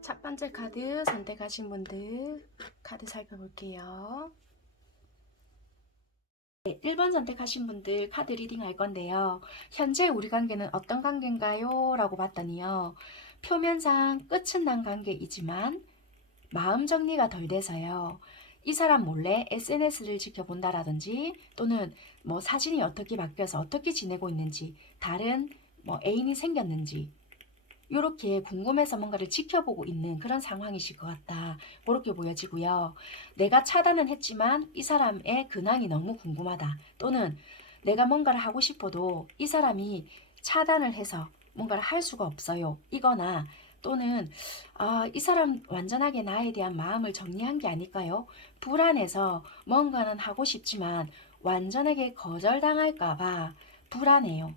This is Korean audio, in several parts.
첫 번째 카드 선택하신 분들 카드 살펴볼게요. 네, 1번 선택하신 분들 카드 리딩 할 건데요. 현재 우리 관계는 어떤 관계인가요? 라고 봤더니요. 표면상 끝은 난 관계이지만 마음 정리가 덜 돼서요. 이 사람 몰래 SNS를 지켜본다라든지 또는 뭐 사진이 어떻게 바뀌어서 어떻게 지내고 있는지 다른 뭐 애인이 생겼는지 이렇게 궁금해서 뭔가를 지켜보고 있는 그런 상황이실 것 같다. 그렇게 보여지고요. 내가 차단은 했지만 이 사람의 근황이 너무 궁금하다. 또는 내가 뭔가를 하고 싶어도 이 사람이 차단을 해서 뭔가를 할 수가 없어요. 이거나 또는 이 사람 완전하게 나에 대한 마음을 정리한 게 아닐까요? 불안해서 뭔가는 하고 싶지만 완전하게 거절당할까 봐 불안해요.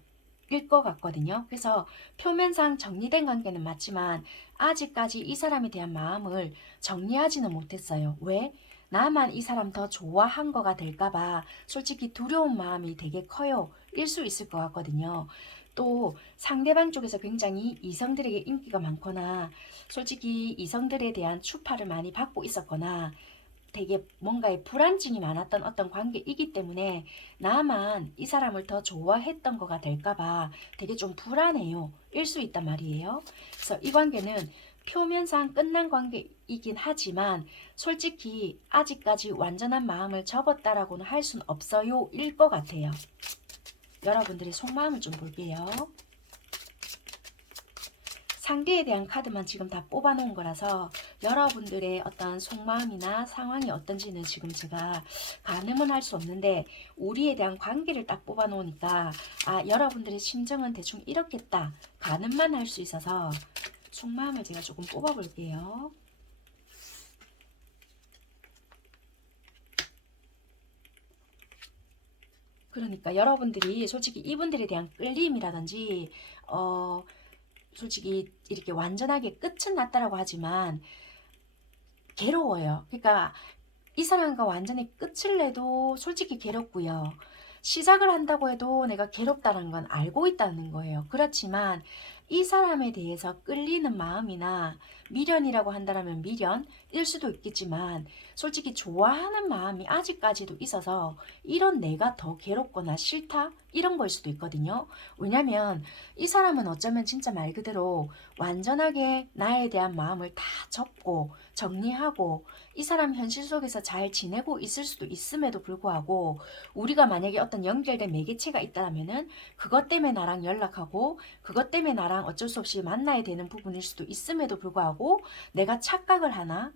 일 것 같거든요. 그래서 표면상 정리된 관계는 맞지만 아직까지 이 사람에 대한 마음을 정리하지는 못했어요. 왜? 나만 이 사람 더 좋아한 거가 될까봐 솔직히 두려운 마음이 되게 커요. 일 수 있을 것 같거든요. 또 상대방 쪽에서 굉장히 이성들에게 인기가 많거나 솔직히 이성들에 대한 추파를 많이 받고 있었거나 되게 뭔가에 불안증이 많았던 어떤 관계이기 때문에 나만 이 사람을 더 좋아했던 거가 될까봐 되게 좀 불안해요. 일 수 있단 말이에요. 그래서 이 관계는 표면상 끝난 관계이긴 하지만 솔직히 아직까지 완전한 마음을 접었다라고는 할 순 없어요. 일 것 같아요. 여러분들의 속마음을 좀 볼게요. 상대에 대한 카드만 지금 다 뽑아 놓은 거라서 여러분들의 어떤 속마음이나 상황이 어떤지는 지금 제가 가늠은 할 수 없는데 우리에 대한 관계를 딱 뽑아 놓으니까 여러분들의 심정은 대충 이렇겠다 가늠만 할 수 있어서 속마음을 제가 조금 뽑아 볼게요. 그러니까 여러분들이 솔직히 이분들에 대한 끌림이라든지 솔직히 이렇게 완전하게 끝은 났다라고 하지만 괴로워요. 그러니까 이 사람과 완전히 끝을 내도 솔직히 괴롭고요. 시작을 한다고 해도 내가 괴롭다는 건 알고 있다는 거예요. 그렇지만 이 사람에 대해서 끌리는 마음이나 미련이라고 한다면 미련일 수도 있겠지만 솔직히 좋아하는 마음이 아직까지도 있어서 이런 내가 더 괴롭거나 싫다? 이런 걸 수도 있거든요. 왜냐면 이 사람은 어쩌면 진짜 말 그대로 완전하게 나에 대한 마음을 다 접고 정리하고 이 사람 현실 속에서 잘 지내고 있을 수도 있음에도 불구하고 우리가 만약에 어떤 연결된 매개체가 있다면은 그것 때문에 나랑 연락하고 그것 때문에 나랑 어쩔 수 없이 만나야 되는 부분일 수도 있음에도 불구하고 내가 착각을 하나?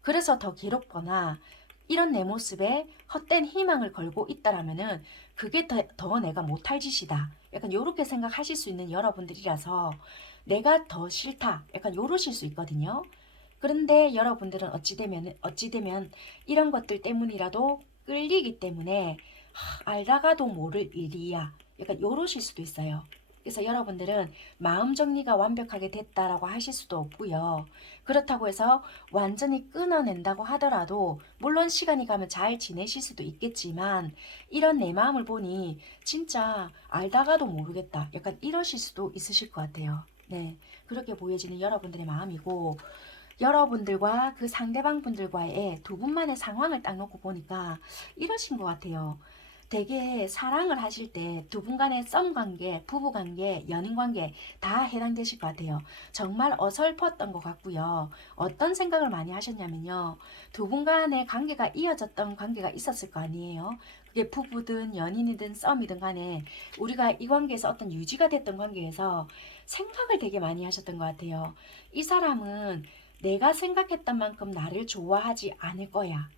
그래서 더 괴롭거나 이런 내 모습에 헛된 희망을 걸고 있다라면은 그게 더 내가 못할 짓이다. 약간 요렇게 생각하실 수 있는 여러분들이라서 내가 더 싫다. 약간 요러실 수 있거든요. 그런데 여러분들은 어찌되면 이런 것들 때문이라도 끌리기 때문에 알다가도 모를 일이야. 약간 요러실 수도 있어요. 그래서 여러분들은 마음 정리가 완벽하게 됐다라고 하실 수도 없고요. 그렇다고 해서 완전히 끊어낸다고 하더라도 물론 시간이 가면 잘 지내실 수도 있겠지만 이런 내 마음을 보니 진짜 알다가도 모르겠다. 약간 이러실 수도 있으실 것 같아요. 네, 그렇게 보여지는 여러분들의 마음이고 여러분들과 그 상대방 분들과의 두 분만의 상황을 딱 놓고 보니까 이러신 것 같아요. 되게 사랑을 하실 때 두 분 간의 썸 관계, 부부 관계, 연인 관계 다 해당되실 것 같아요. 정말 어설펐던 것 같고요. 어떤 생각을 많이 하셨냐면요. 두 분 간의 관계가 이어졌던 관계가 있었을 거 아니에요. 그게 부부든 연인이든 썸이든 간에 우리가 이 관계에서 어떤 유지가 됐던 관계에서 생각을 되게 많이 하셨던 것 같아요. 이 사람은 내가 생각했던 만큼 나를 좋아하지 않을 거야.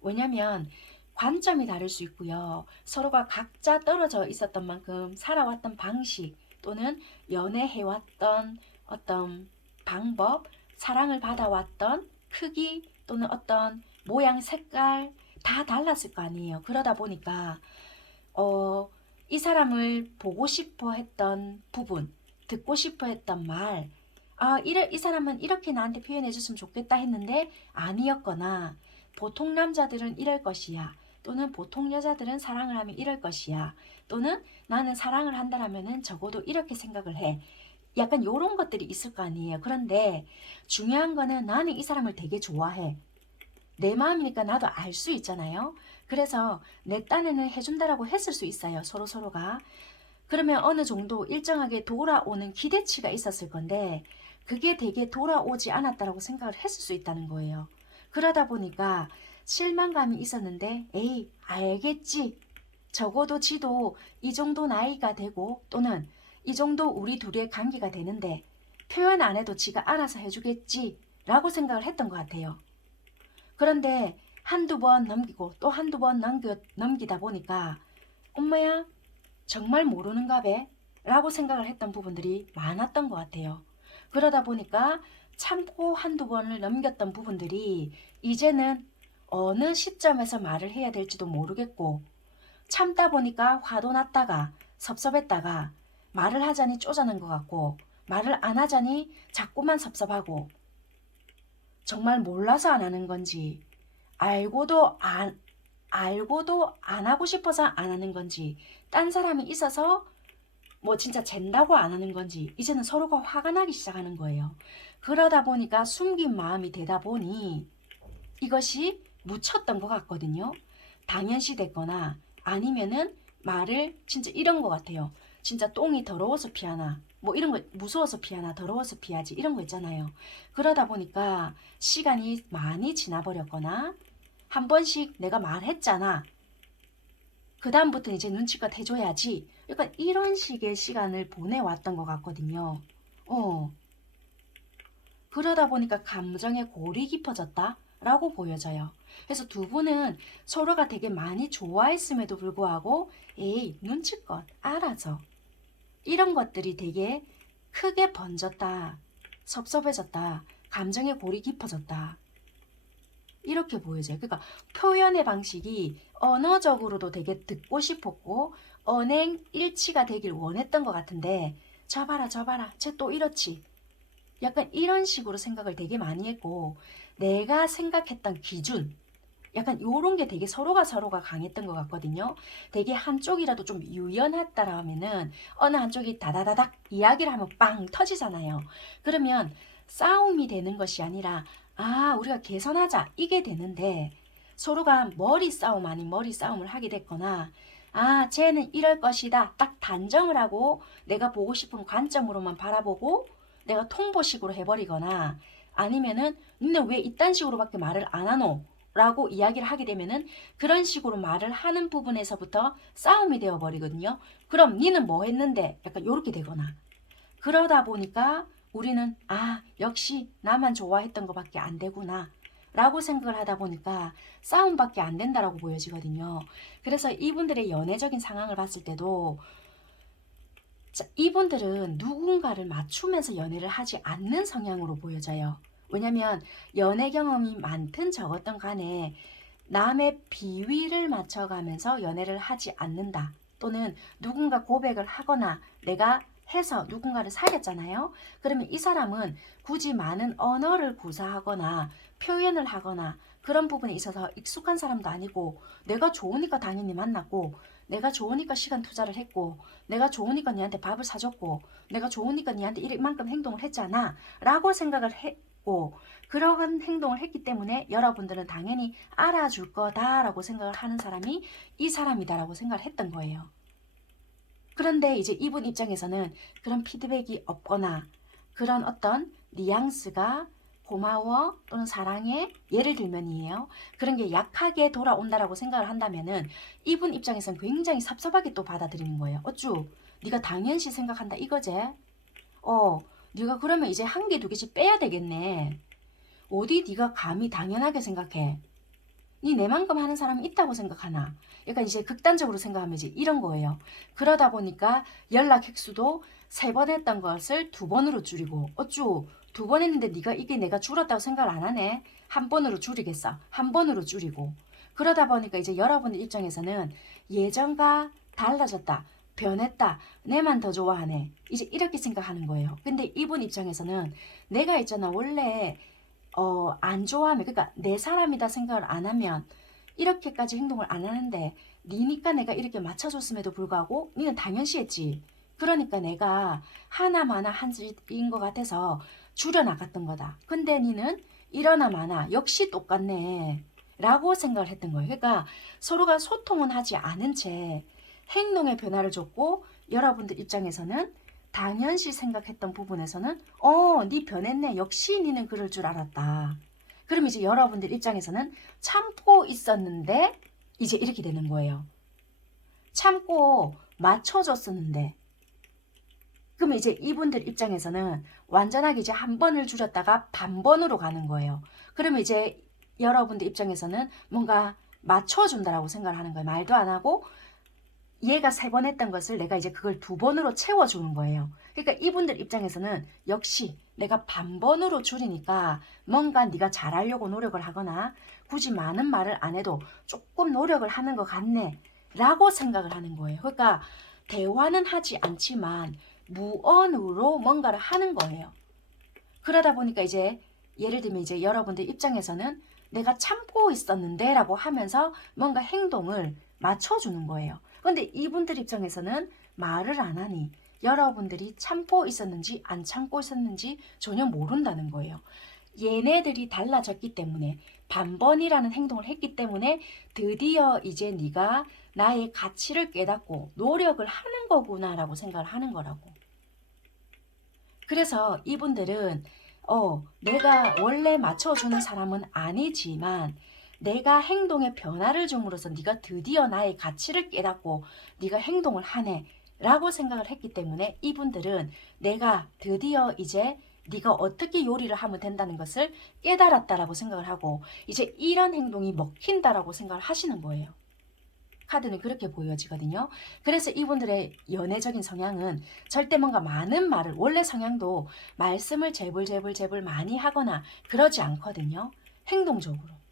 왜냐면 관점이 다를 수 있고요. 서로가 각자 떨어져 있었던 만큼 살아왔던 방식 또는 연애해왔던 어떤 방법, 사랑을 받아왔던 크기 또는 어떤 모양, 색깔 다 달랐을 거 아니에요. 그러다 보니까 이 사람을 보고 싶어 했던 부분, 듣고 싶어 했던 말, 이 사람은 이렇게 나한테 표현해 줬으면 좋겠다 했는데 아니었거나 보통 남자들은 이럴 것이야. 또는 보통 여자들은 사랑을 하면 이럴 것이야. 또는 나는 사랑을 한다라면은 적어도 이렇게 생각을 해. 약간 요런 것들이 있을 거 아니에요. 그런데 중요한 거는 나는 이 사람을 되게 좋아해. 내 마음이니까 나도 알 수 있잖아요. 그래서 내 딴에는 해준다라고 했을 수 있어요. 서로가. 그러면 어느 정도 일정하게 돌아오는 기대치가 있었을 건데 그게 되게 돌아오지 않았다라고 생각을 했을 수 있다는 거예요. 그러다 보니까 실망감이 있었는데 에이 알겠지. 적어도 지도 이 정도 나이가 되고 또는 이 정도 우리 둘의 관계가 되는데 표현 안 해도 지가 알아서 해주겠지 라고 생각을 했던 것 같아요. 그런데 한두 번 넘기고 또 한두 번 넘기다 보니까 엄마야 정말 모르는가 배? 라고 생각을 했던 부분들이 많았던 것 같아요. 그러다 보니까 참고 한두 번을 넘겼던 부분들이 이제는 어느 시점에서 말을 해야 될지도 모르겠고 참다 보니까 화도 났다가 섭섭했다가 말을 하자니 쪼잔한 것 같고 말을 안 하자니 자꾸만 섭섭하고 정말 몰라서 안 하는 건지 알고도 안 하고 싶어서 안 하는 건지 딴 사람이 있어서 뭐 진짜 잰다고 안 하는 건지 이제는 서로가 화가 나기 시작하는 거예요. 그러다 보니까 숨긴 마음이 되다 보니 이것이 묻혔던 것 같거든요. 당연시 됐거나 아니면은 말을 진짜 이런 것 같아요. 진짜 똥이 더러워서 피하나 뭐 이런 거 무서워서 피하나 더러워서 피하지 이런 거 있잖아요. 그러다 보니까 시간이 많이 지나버렸거나 한 번씩 내가 말했잖아. 그 다음부터는 이제 눈치껏 해줘야지. 약간 이런 식의 시간을 보내왔던 것 같거든요. 그러다 보니까 감정의 골이 깊어졌다 라고 보여져요. 그래서 두 분은 서로가 되게 많이 좋아했음에도 불구하고 에이 눈치껏 알아서 이런 것들이 되게 크게 번졌다. 섭섭해졌다. 감정의 골이 깊어졌다. 이렇게 보여져요. 그러니까 표현의 방식이 언어적으로도 되게 듣고 싶었고 언행 일치가 되길 원했던 것 같은데 저 봐라 쟤 또 이렇지. 약간 이런 식으로 생각을 되게 많이 했고 내가 생각했던 기준 약간 요런 게 되게 서로가 강했던 것 같거든요. 되게 한쪽이라도 좀 유연했다라 하면은 어느 한쪽이 다다다닥 이야기를 하면 빵 터지잖아요. 그러면 싸움이 되는 것이 아니라 우리가 개선하자 이게 되는데 서로가 머리 싸움 아닌 머리 싸움을 하게 됐거나 쟤는 이럴 것이다 딱 단정을 하고 내가 보고 싶은 관점으로만 바라보고 내가 통보식으로 해버리거나 아니면은 니네 왜 이딴 식으로밖에 말을 안 하노? 라고 이야기를 하게 되면은 그런 식으로 말을 하는 부분에서부터 싸움이 되어버리거든요. 그럼 니는 뭐 했는데? 약간 요렇게 되거나 그러다 보니까 우리는 역시 나만 좋아했던 것밖에 안 되구나 라고 생각을 하다 보니까 싸움밖에 안 된다라고 보여지거든요. 그래서 이분들의 연애적인 상황을 봤을 때도 이분들은 누군가를 맞추면서 연애를 하지 않는 성향으로 보여져요. 왜냐면 연애 경험이 많든 적었던 간에 남의 비위를 맞춰가면서 연애를 하지 않는다. 또는 누군가 고백을 하거나 내가 해서 누군가를 사귀었잖아요. 그러면 이 사람은 굳이 많은 언어를 구사하거나 표현을 하거나 그런 부분에 있어서 익숙한 사람도 아니고 내가 좋으니까 당연히 만났고 내가 좋으니까 시간 투자를 했고 내가 좋으니까 니한테 밥을 사줬고 내가 좋으니까 니한테 이만큼 행동을 했잖아 라고 생각을 했고 그런 행동을 했기 때문에 여러분들은 당연히 알아줄 거다라고 생각을 하는 사람이 이 사람이다라고 생각을 했던 거예요. 그런데 이제 이분 입장에서는 그런 피드백이 없거나 그런 어떤 뉘앙스가 고마워 또는 사랑해 예를 들면이에요. 그런 게 약하게 돌아온다라고 생각을 한다면은 이분 입장에서는 굉장히 섭섭하게 또 받아들이는 거예요. 어쭈 네가 당연시 생각한다 이거지? 네가 그러면 이제 한 개 두 개씩 빼야 되겠네. 어디 네가 감히 당연하게 생각해. 니 내만큼 하는 사람이 있다고 생각하나. 그러니까 이제 극단적으로 생각하면 이제 이런 거예요. 그러다 보니까 연락 횟수도 3번 했던 것을 2번으로 줄이고 어쭈 2번 했는데 네가 이게 내가 줄었다고 생각을 안 하네. 1번으로 줄이겠어. 1번으로 줄이고. 그러다 보니까 이제 여러분들 입장에서는 예전과 달라졌다. 변했다. 내만 더 좋아하네. 이제 이렇게 생각하는 거예요. 근데 이분 입장에서는 내가 있잖아. 원래 안 좋아하면 그러니까 내 사람이다 생각을 안 하면 이렇게까지 행동을 안 하는데 니니까 내가 이렇게 맞춰줬음에도 불구하고 니는 당연시했지. 그러니까 내가 하나마나 한짓인 것 같아서 줄여나갔던 거다. 근데 니는 이러나 마나 역시 똑같네. 라고 생각을 했던 거예요. 그러니까 서로가 소통은 하지 않은 채 행동의 변화를 줬고 여러분들 입장에서는 당연시 생각했던 부분에서는 니 변했네. 역시 니는 그럴 줄 알았다. 그럼 이제 여러분들 입장에서는 참고 있었는데 이제 이렇게 되는 거예요. 참고 맞춰줬었는데 그럼 이제 이분들 입장에서는 완전하게 이제 한 번을 줄였다가 반번으로 가는 거예요. 그러면 이제 여러분들 입장에서는 뭔가 맞춰준다라고 생각을 하는 거예요. 말도 안 하고 얘가 3번 했던 것을 내가 이제 그걸 2번으로 채워주는 거예요. 그러니까 이분들 입장에서는 역시 내가 반번으로 줄이니까 뭔가 네가 잘하려고 노력을 하거나 굳이 많은 말을 안 해도 조금 노력을 하는 것 같네 라고 생각을 하는 거예요. 그러니까 대화는 하지 않지만 무언으로 뭔가를 하는 거예요. 그러다 보니까 이제 예를 들면 이제 여러분들 입장에서는 내가 참고 있었는데 라고 하면서 뭔가 행동을 맞춰주는 거예요. 근데 이분들 입장에서는 말을 안 하니 여러분들이 참고 있었는지 안 참고 있었는지 전혀 모른다는 거예요. 얘네들이 달라졌기 때문에 반번이라는 행동을 했기 때문에 드디어 이제 네가 나의 가치를 깨닫고 노력을 하는 거구나 라고 생각을 하는 거라고. 그래서 이분들은 내가 원래 맞춰주는 사람은 아니지만 내가 행동에 변화를 줌으로써 네가 드디어 나의 가치를 깨닫고 네가 행동을 하네 라고 생각을 했기 때문에 이분들은 내가 드디어 이제 네가 어떻게 요리를 하면 된다는 것을 깨달았다라고 생각을 하고 이제 이런 행동이 먹힌다라고 생각을 하시는 거예요. 카드는 그렇게 보여지거든요. 그래서 이분들의 연애적인 성향은 절대 뭔가 많은 말을 원래 성향도 말씀을 재불 많이 하거나 그러지 않거든요. 행동적으로.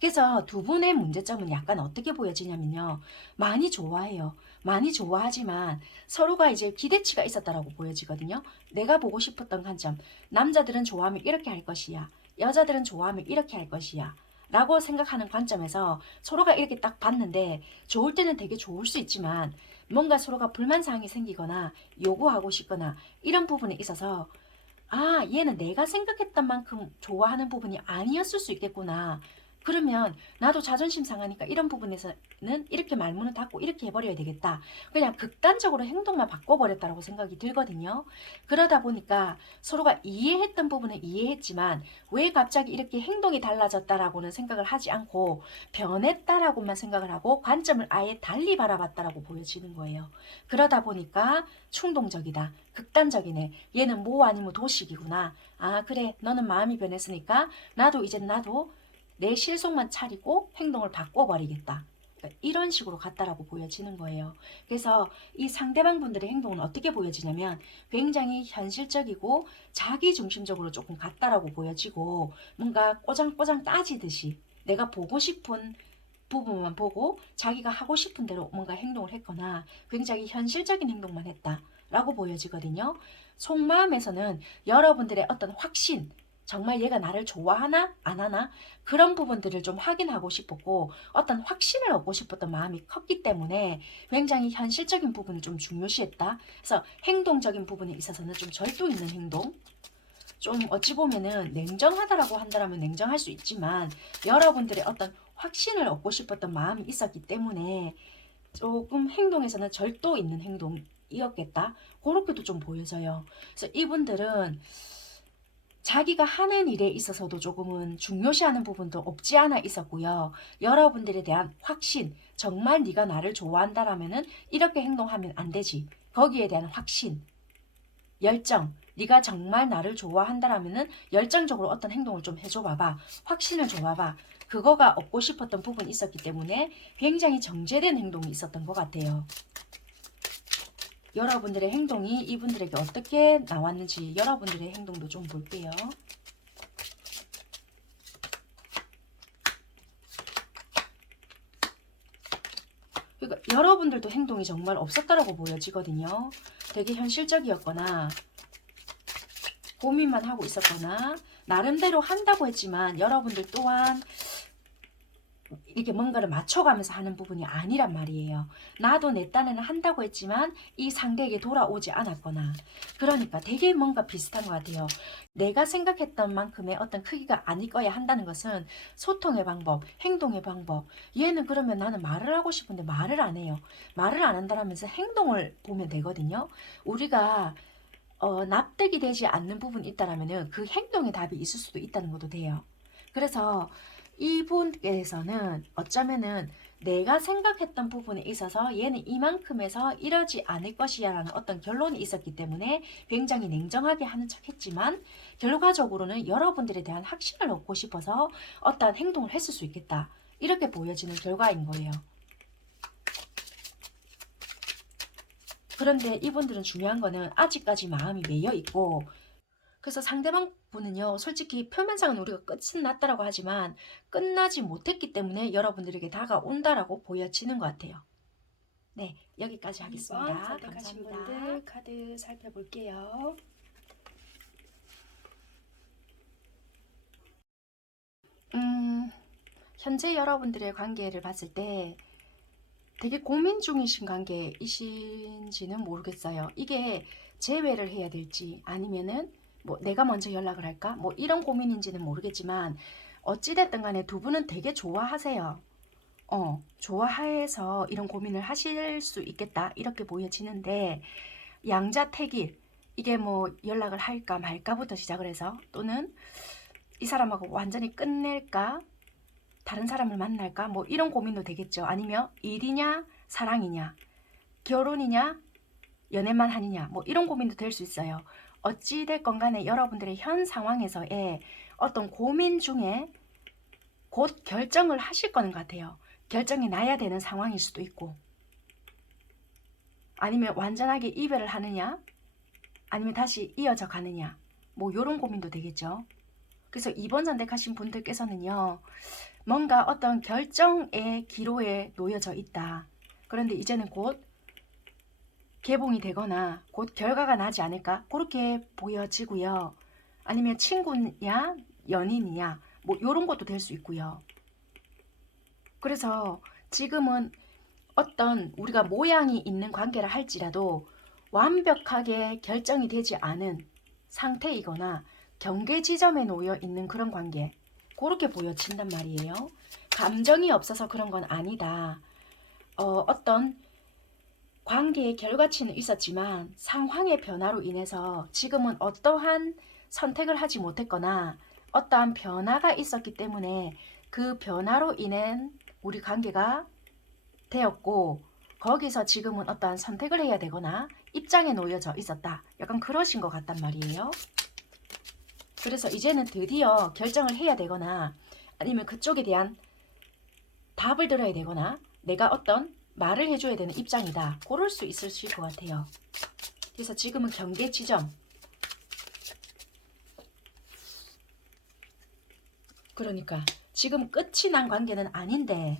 그래서 두 분의 문제점은 약간 어떻게 보여지냐면요. 많이 좋아해요. 많이 좋아하지만 서로가 이제 기대치가 있었다라고 보여지거든요. 내가 보고 싶었던 관점. 남자들은 좋아하면 이렇게 할 것이야. 여자들은 좋아하면 이렇게 할 것이야. 라고 생각하는 관점에서 서로가 이렇게 딱 봤는데 좋을 때는 되게 좋을 수 있지만 뭔가 서로가 불만사항이 생기거나 요구하고 싶거나 이런 부분에 있어서 얘는 내가 생각했던 만큼 좋아하는 부분이 아니었을 수 있겠구나. 그러면 나도 자존심 상하니까 이런 부분에서는 이렇게 말문을 닫고 이렇게 해버려야 되겠다. 그냥 극단적으로 행동만 바꿔버렸다고 생각이 들거든요. 그러다 보니까 서로가 이해했던 부분은 이해했지만 왜 갑자기 이렇게 행동이 달라졌다라고는 생각을 하지 않고 변했다라고만 생각을 하고 관점을 아예 달리 바라봤다라고 보여지는 거예요. 그러다 보니까 충동적이다. 극단적이네. 얘는 뭐 아니면 도식이구나. 그래. 너는 마음이 변했으니까 나도 내 실속만 차리고 행동을 바꿔버리겠다. 그러니까 이런 식으로 갔다라고 보여지는 거예요. 그래서 이 상대방 분들의 행동은 어떻게 보여지냐면 굉장히 현실적이고 자기중심적으로 조금 갔다라고 보여지고 뭔가 꼬장꼬장 따지듯이 내가 보고 싶은 부분만 보고 자기가 하고 싶은 대로 뭔가 행동을 했거나 굉장히 현실적인 행동만 했다라고 보여지거든요. 속마음에서는 여러분들의 어떤 확신, 정말 얘가 나를 좋아하나 안 하나 그런 부분들을 좀 확인하고 싶었고 어떤 확신을 얻고 싶었던 마음이 컸기 때문에 굉장히 현실적인 부분을 좀 중요시했다. 그래서 행동적인 부분에 있어서는 좀 절도 있는 행동 좀 어찌 보면은 냉정하다라고 한다면 냉정할 수 있지만 여러분들의 어떤 확신을 얻고 싶었던 마음이 있었기 때문에 조금 행동에서는 절도 있는 행동이었겠다. 그렇게도 좀 보여져요. 그래서 이분들은 자기가 하는 일에 있어서도 조금은 중요시하는 부분도 없지 않아 있었고요. 여러분들에 대한 확신, 정말 네가 나를 좋아한다라면은 이렇게 행동하면 안 되지. 거기에 대한 확신, 열정, 네가 정말 나를 좋아한다라면은 열정적으로 어떤 행동을 좀 해줘 봐봐. 확신을 줘 봐봐. 그거가 얻고 싶었던 부분이 있었기 때문에 굉장히 정제된 행동이 있었던 것 같아요. 여러분들의 행동이 이분들에게 어떻게 나왔는지 여러분들의 행동도 좀 볼게요. 그러니까 여러분들도 행동이 정말 없었다라고 보여지거든요. 되게 현실적이었거나 고민만 하고 있었거나 나름대로 한다고 했지만 여러분들 또한 이렇게 뭔가를 맞춰가면서 하는 부분이 아니란 말이에요. 나도 내 딴에는 한다고 했지만 이 상대에게 돌아오지 않았거나 그러니까 되게 뭔가 비슷한 것 같아요. 내가 생각했던 만큼의 어떤 크기가 아닐 거야 한다는 것은 소통의 방법, 행동의 방법. 얘는 그러면 나는 말을 하고 싶은데 말을 안 해요. 말을 안 한다라면서 행동을 보면 되거든요. 우리가 납득이 되지 않는 부분이 있다라면은 그 행동에 답이 있을 수도 있다는 것도 돼요. 그래서 이분께서는 어쩌면은 내가 생각했던 부분에 있어서 얘는 이만큼에서 이러지 않을 것이야 라는 어떤 결론이 있었기 때문에 굉장히 냉정하게 하는 척 했지만 결과적으로는 여러분들에 대한 확신을 얻고 싶어서 어떠한 행동을 했을 수 있겠다. 이렇게 보여지는 결과인 거예요. 그런데 이분들은 중요한 거는 아직까지 마음이 매여 있고 그래서 상대방 분은요, 솔직히 표면상은 우리가 끝은 났다라고 하지만 끝나지 못했기 때문에 여러분들에게 다가온다라고 보여지는 것 같아요. 네, 여기까지 하겠습니다. 2번 선택하신 감사합니다. 분들 카드 살펴볼게요. 현재 여러분들의 관계를 봤을 때 되게 고민 중이신 관계이신지는 모르겠어요. 이게 재회를 해야 될지 아니면은 뭐 내가 먼저 연락을 할까? 뭐 이런 고민인지는 모르겠지만 어찌됐든 간에 두 분은 되게 좋아하세요. 좋아해서 이런 고민을 하실 수 있겠다. 이렇게 보여지는데 양자택일 이게 뭐 연락을 할까 말까부터 시작을 해서 또는 이 사람하고 완전히 끝낼까? 다른 사람을 만날까? 뭐 이런 고민도 되겠죠. 아니면 일이냐, 사랑이냐, 결혼이냐, 연애만 하느냐, 뭐 이런 고민도 될 수 있어요. 어찌됐건 간에 여러분들의 현 상황에서의 어떤 고민 중에 곧 결정을 하실 거는 같아요. 결정이 나야 되는 상황일 수도 있고 아니면 완전하게 이별을 하느냐 아니면 다시 이어져 가느냐 뭐 이런 고민도 되겠죠. 그래서 2번 선택하신 분들께서는요. 뭔가 어떤 결정의 기로에 놓여져 있다. 그런데 이제는 곧 개봉이 되거나 곧 결과가 나지 않을까 그렇게 보여지고요. 아니면 친구냐 연인이냐 뭐 이런 것도 될 수 있고요. 그래서 지금은 어떤 우리가 모양이 있는 관계라 할지라도 완벽하게 결정이 되지 않은 상태이거나 경계 지점에 놓여 있는 그런 관계 그렇게 보여진단 말이에요. 감정이 없어서 그런 건 아니다. 어떤 관계의 결과치는 있었지만 상황의 변화로 인해서 지금은 어떠한 선택을 하지 못했거나 어떠한 변화가 있었기 때문에 그 변화로 인한 우리 관계가 되었고 거기서 지금은 어떠한 선택을 해야 되거나 입장에 놓여져 있었다. 약간 그러신 것 같단 말이에요. 그래서 이제는 드디어 결정을 해야 되거나 아니면 그쪽에 대한 답을 들어야 되거나 내가 어떤 말을 해줘야 되는 입장이다. 그럴 수 있을 것 같아요. 그래서 지금은 경계 지점. 그러니까 지금 끝이 난 관계는 아닌데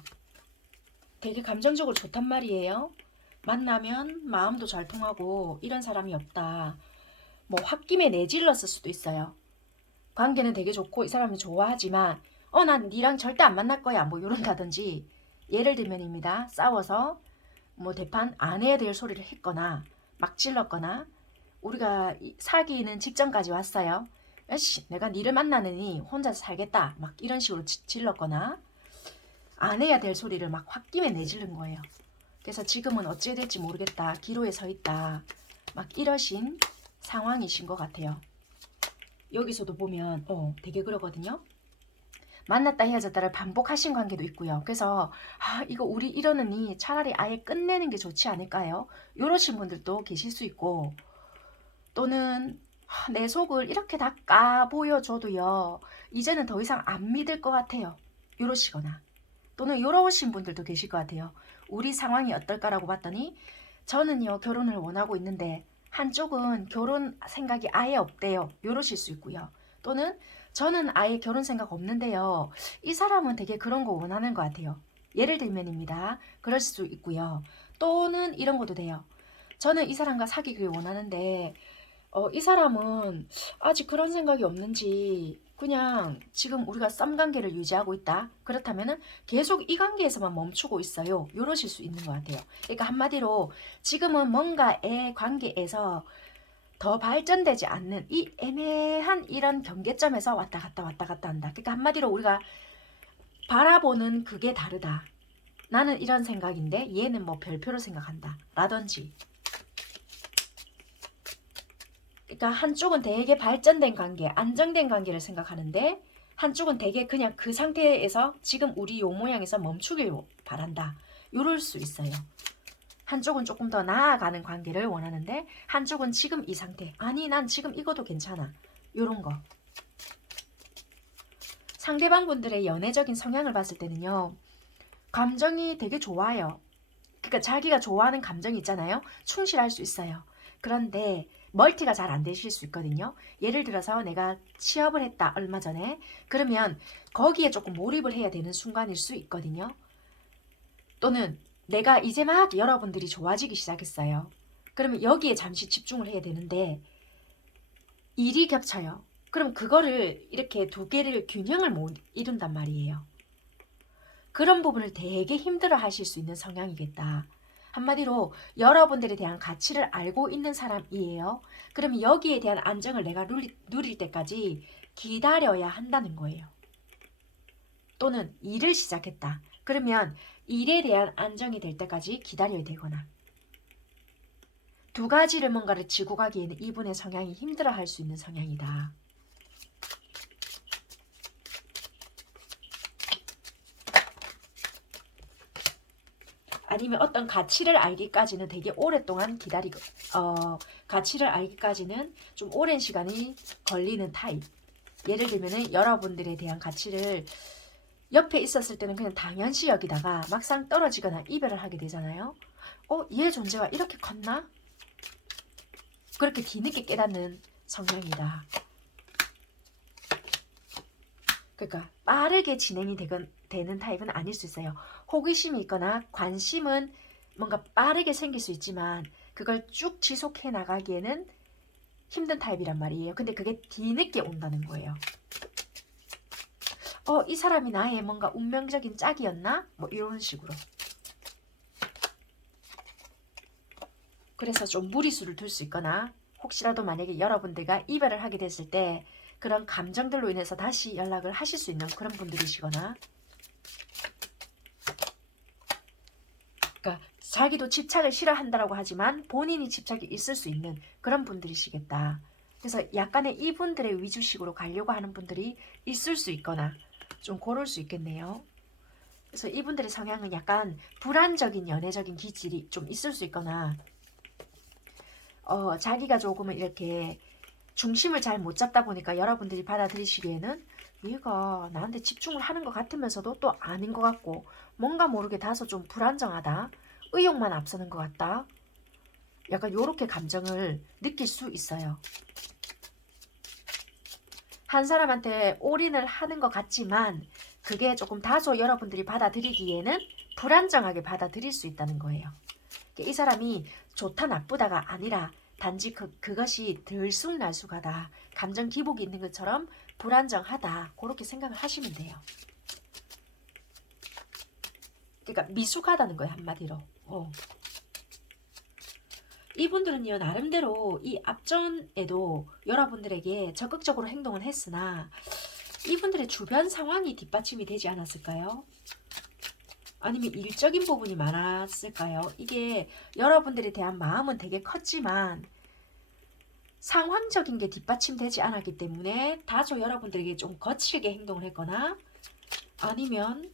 되게 감정적으로 좋단 말이에요. 만나면 마음도 잘 통하고 이런 사람이 없다. 뭐 홧김에 내질렀을 수도 있어요. 관계는 되게 좋고 이 사람이 좋아하지만 난 니랑 절대 안 만날 거야 뭐 이런다든지 예를 들면입니다. 싸워서 뭐 대판 안 해야 될 소리를 했거나 막 질렀거나 우리가 사귀는 직전까지 왔어요. 야씨 내가 니를 만나느니 혼자서 살겠다 막 이런 식으로 질렀거나 안 해야 될 소리를 막 홧김에 내지른 거예요. 그래서 지금은 어찌 될지 모르겠다. 기로에 서 있다. 막 이러신 상황이신 것 같아요. 여기서도 보면 되게 그러거든요. 만났다 헤어졌다를 반복하신 관계도 있고요. 그래서 이거 우리 이러느니 차라리 아예 끝내는 게 좋지 않을까요? 이러신 분들도 계실 수 있고 또는 내 속을 이렇게 다 까보여줘도요. 이제는 더 이상 안 믿을 것 같아요. 이러시거나 또는 이러신 분들도 계실 것 같아요. 우리 상황이 어떨까라고 봤더니 저는요 결혼을 원하고 있는데 한쪽은 결혼 생각이 아예 없대요. 이러실 수 있고요. 또는 저는 아예 결혼 생각 없는데요. 이 사람은 되게 그런 거 원하는 것 같아요. 예를 들면입니다. 그럴 수 있고요. 또는 이런 것도 돼요. 저는 이 사람과 사귀길 원하는데 이 사람은 아직 그런 생각이 없는지 그냥 지금 우리가 썸관계를 유지하고 있다. 그렇다면은 계속 이 관계에서만 멈추고 있어요. 이러실 수 있는 것 같아요. 그러니까 한마디로 지금은 뭔가의 관계에서 더 발전되지 않는 이 애매한 이런 경계점에서 왔다 갔다 한다. 그러니까 한마디로 우리가 바라보는 그게 다르다. 나는 이런 생각인데 얘는 뭐 별표로 생각한다. 라든지 그러니까 한쪽은 되게 발전된 관계, 안정된 관계를 생각하는데 한쪽은 되게 그냥 그 상태에서 지금 우리 요 모양에서 멈추길 바란다. 이럴 수 있어요. 한쪽은 조금 더 나아가는 관계를 원하는데 한쪽은 지금 이 상태. 아니 난 지금 이것도 괜찮아. 요런 거. 상대방 분들의 연애적인 성향을 봤을 때는요. 감정이 되게 좋아요. 그러니까 자기가 좋아하는 감정이 있잖아요. 충실할 수 있어요. 그런데 멀티가 잘 안 되실 수 있거든요. 예를 들어서 내가 취업을 했다 얼마 전에 그러면 거기에 조금 몰입을 해야 되는 순간일 수 있거든요. 또는 내가 이제 막 여러분들이 좋아지기 시작했어요. 그러면 여기에 잠시 집중을 해야 되는데 일이 겹쳐요. 그럼 그거를 이렇게 두 개를 균형을 못 이룬단 말이에요. 그런 부분을 되게 힘들어 하실 수 있는 성향이겠다. 한마디로 여러분들에 대한 가치를 알고 있는 사람이에요. 그럼 여기에 대한 안정을 내가 누릴 때까지 기다려야 한다는 거예요. 또는 일을 시작했다. 그러면 일에 대한 안정이 될 때까지 기다려야 되거나 두 가지를 뭔가를 쥐고 가기에는 이분의 성향이 힘들어 할 수 있는 성향이다. 아니면 어떤 가치를 알기까지는 되게 오랫동안 기다리고 가치를 알기까지는 좀 오랜 시간이 걸리는 타입. 예를 들면은 여러분들에 대한 가치를 옆에 있었을 때는 그냥 당연시 여기다가 막상 떨어지거나 이별을 하게 되잖아요. 얘의 존재가 이렇게 컸나? 그렇게 뒤늦게 깨닫는 성향이다. 그러니까 빠르게 진행이 되는 타입은 아닐 수 있어요. 호기심이 있거나 관심은 뭔가 빠르게 생길 수 있지만 그걸 쭉 지속해 나가기에는 힘든 타입이란 말이에요. 근데 그게 뒤늦게 온다는 거예요. 이 사람이 나의 뭔가 운명적인 짝이었나? 뭐 이런 식으로. 그래서 좀 무리수를 둘 수 있거나 혹시라도 만약에 여러분들과 이별을 하게 됐을 때 그런 감정들로 인해서 다시 연락을 하실 수 있는 그런 분들이시거나 그러니까 자기도 집착을 싫어한다라고 하지만 본인이 집착이 있을 수 있는 그런 분들이시겠다. 그래서 약간의 이분들의 위주식으로 가려고 하는 분들이 있을 수 있거나 좀 그럴 수 있겠네요. 그래서 이분들의 성향은 약간 불안적인 연애적인 기질이 좀 있을 수 있거나 자기가 조금은 이렇게 중심을 잘 못 잡다 보니까 여러분들이 받아들이시기에는 얘가 나한테 집중을 하는 것 같으면서도 또 아닌 것 같고 뭔가 모르게 다소 좀 불안정하다. 의욕만 앞서는 것 같다. 약간 요렇게 감정을 느낄 수 있어요. 한 사람한테 올인을 하는 것 같지만 그게 조금 다소 여러분들이 받아들이기에는 불안정하게 받아들일 수 있다는 거예요. 이 사람이 좋다 나쁘다가 아니라 단지 그것이 들쑥날쑥하다. 감정 기복이 있는 것처럼 불안정하다. 그렇게 생각을 하시면 돼요. 그러니까 미숙하다는 거예요. 한마디로. 이분들은요, 나름대로 이 앞전에도 여러분들에게 적극적으로 행동을 했으나 이분들의 주변 상황이 뒷받침이 되지 않았을까요? 아니면 일적인 부분이 많았을까요? 이게 여러분들에 대한 마음은 되게 컸지만 상황적인 게 뒷받침되지 않았기 때문에 다소 여러분들에게 좀 거칠게 행동을 했거나 아니면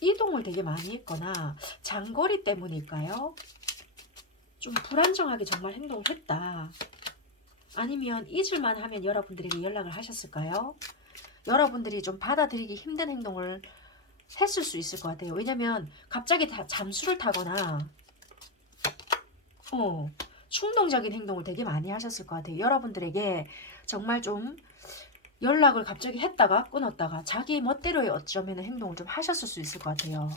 이동을 되게 많이 했거나 장거리 때문일까요? 좀 불안정하게 정말 행동을 했다. 아니면 잊을만 하면 여러분들에게 연락을 하셨을까요? 여러분들이 좀 받아들이기 힘든 행동을 했을 수 있을 것 같아요. 왜냐면 갑자기 잠수를 타거나 충동적인 행동을 되게 많이 하셨을 것 같아요. 여러분들에게 정말 좀 연락을 갑자기 했다가 끊었다가 자기 멋대로의 어쩌면 행동을 좀 하셨을 수 있을 것 같아요.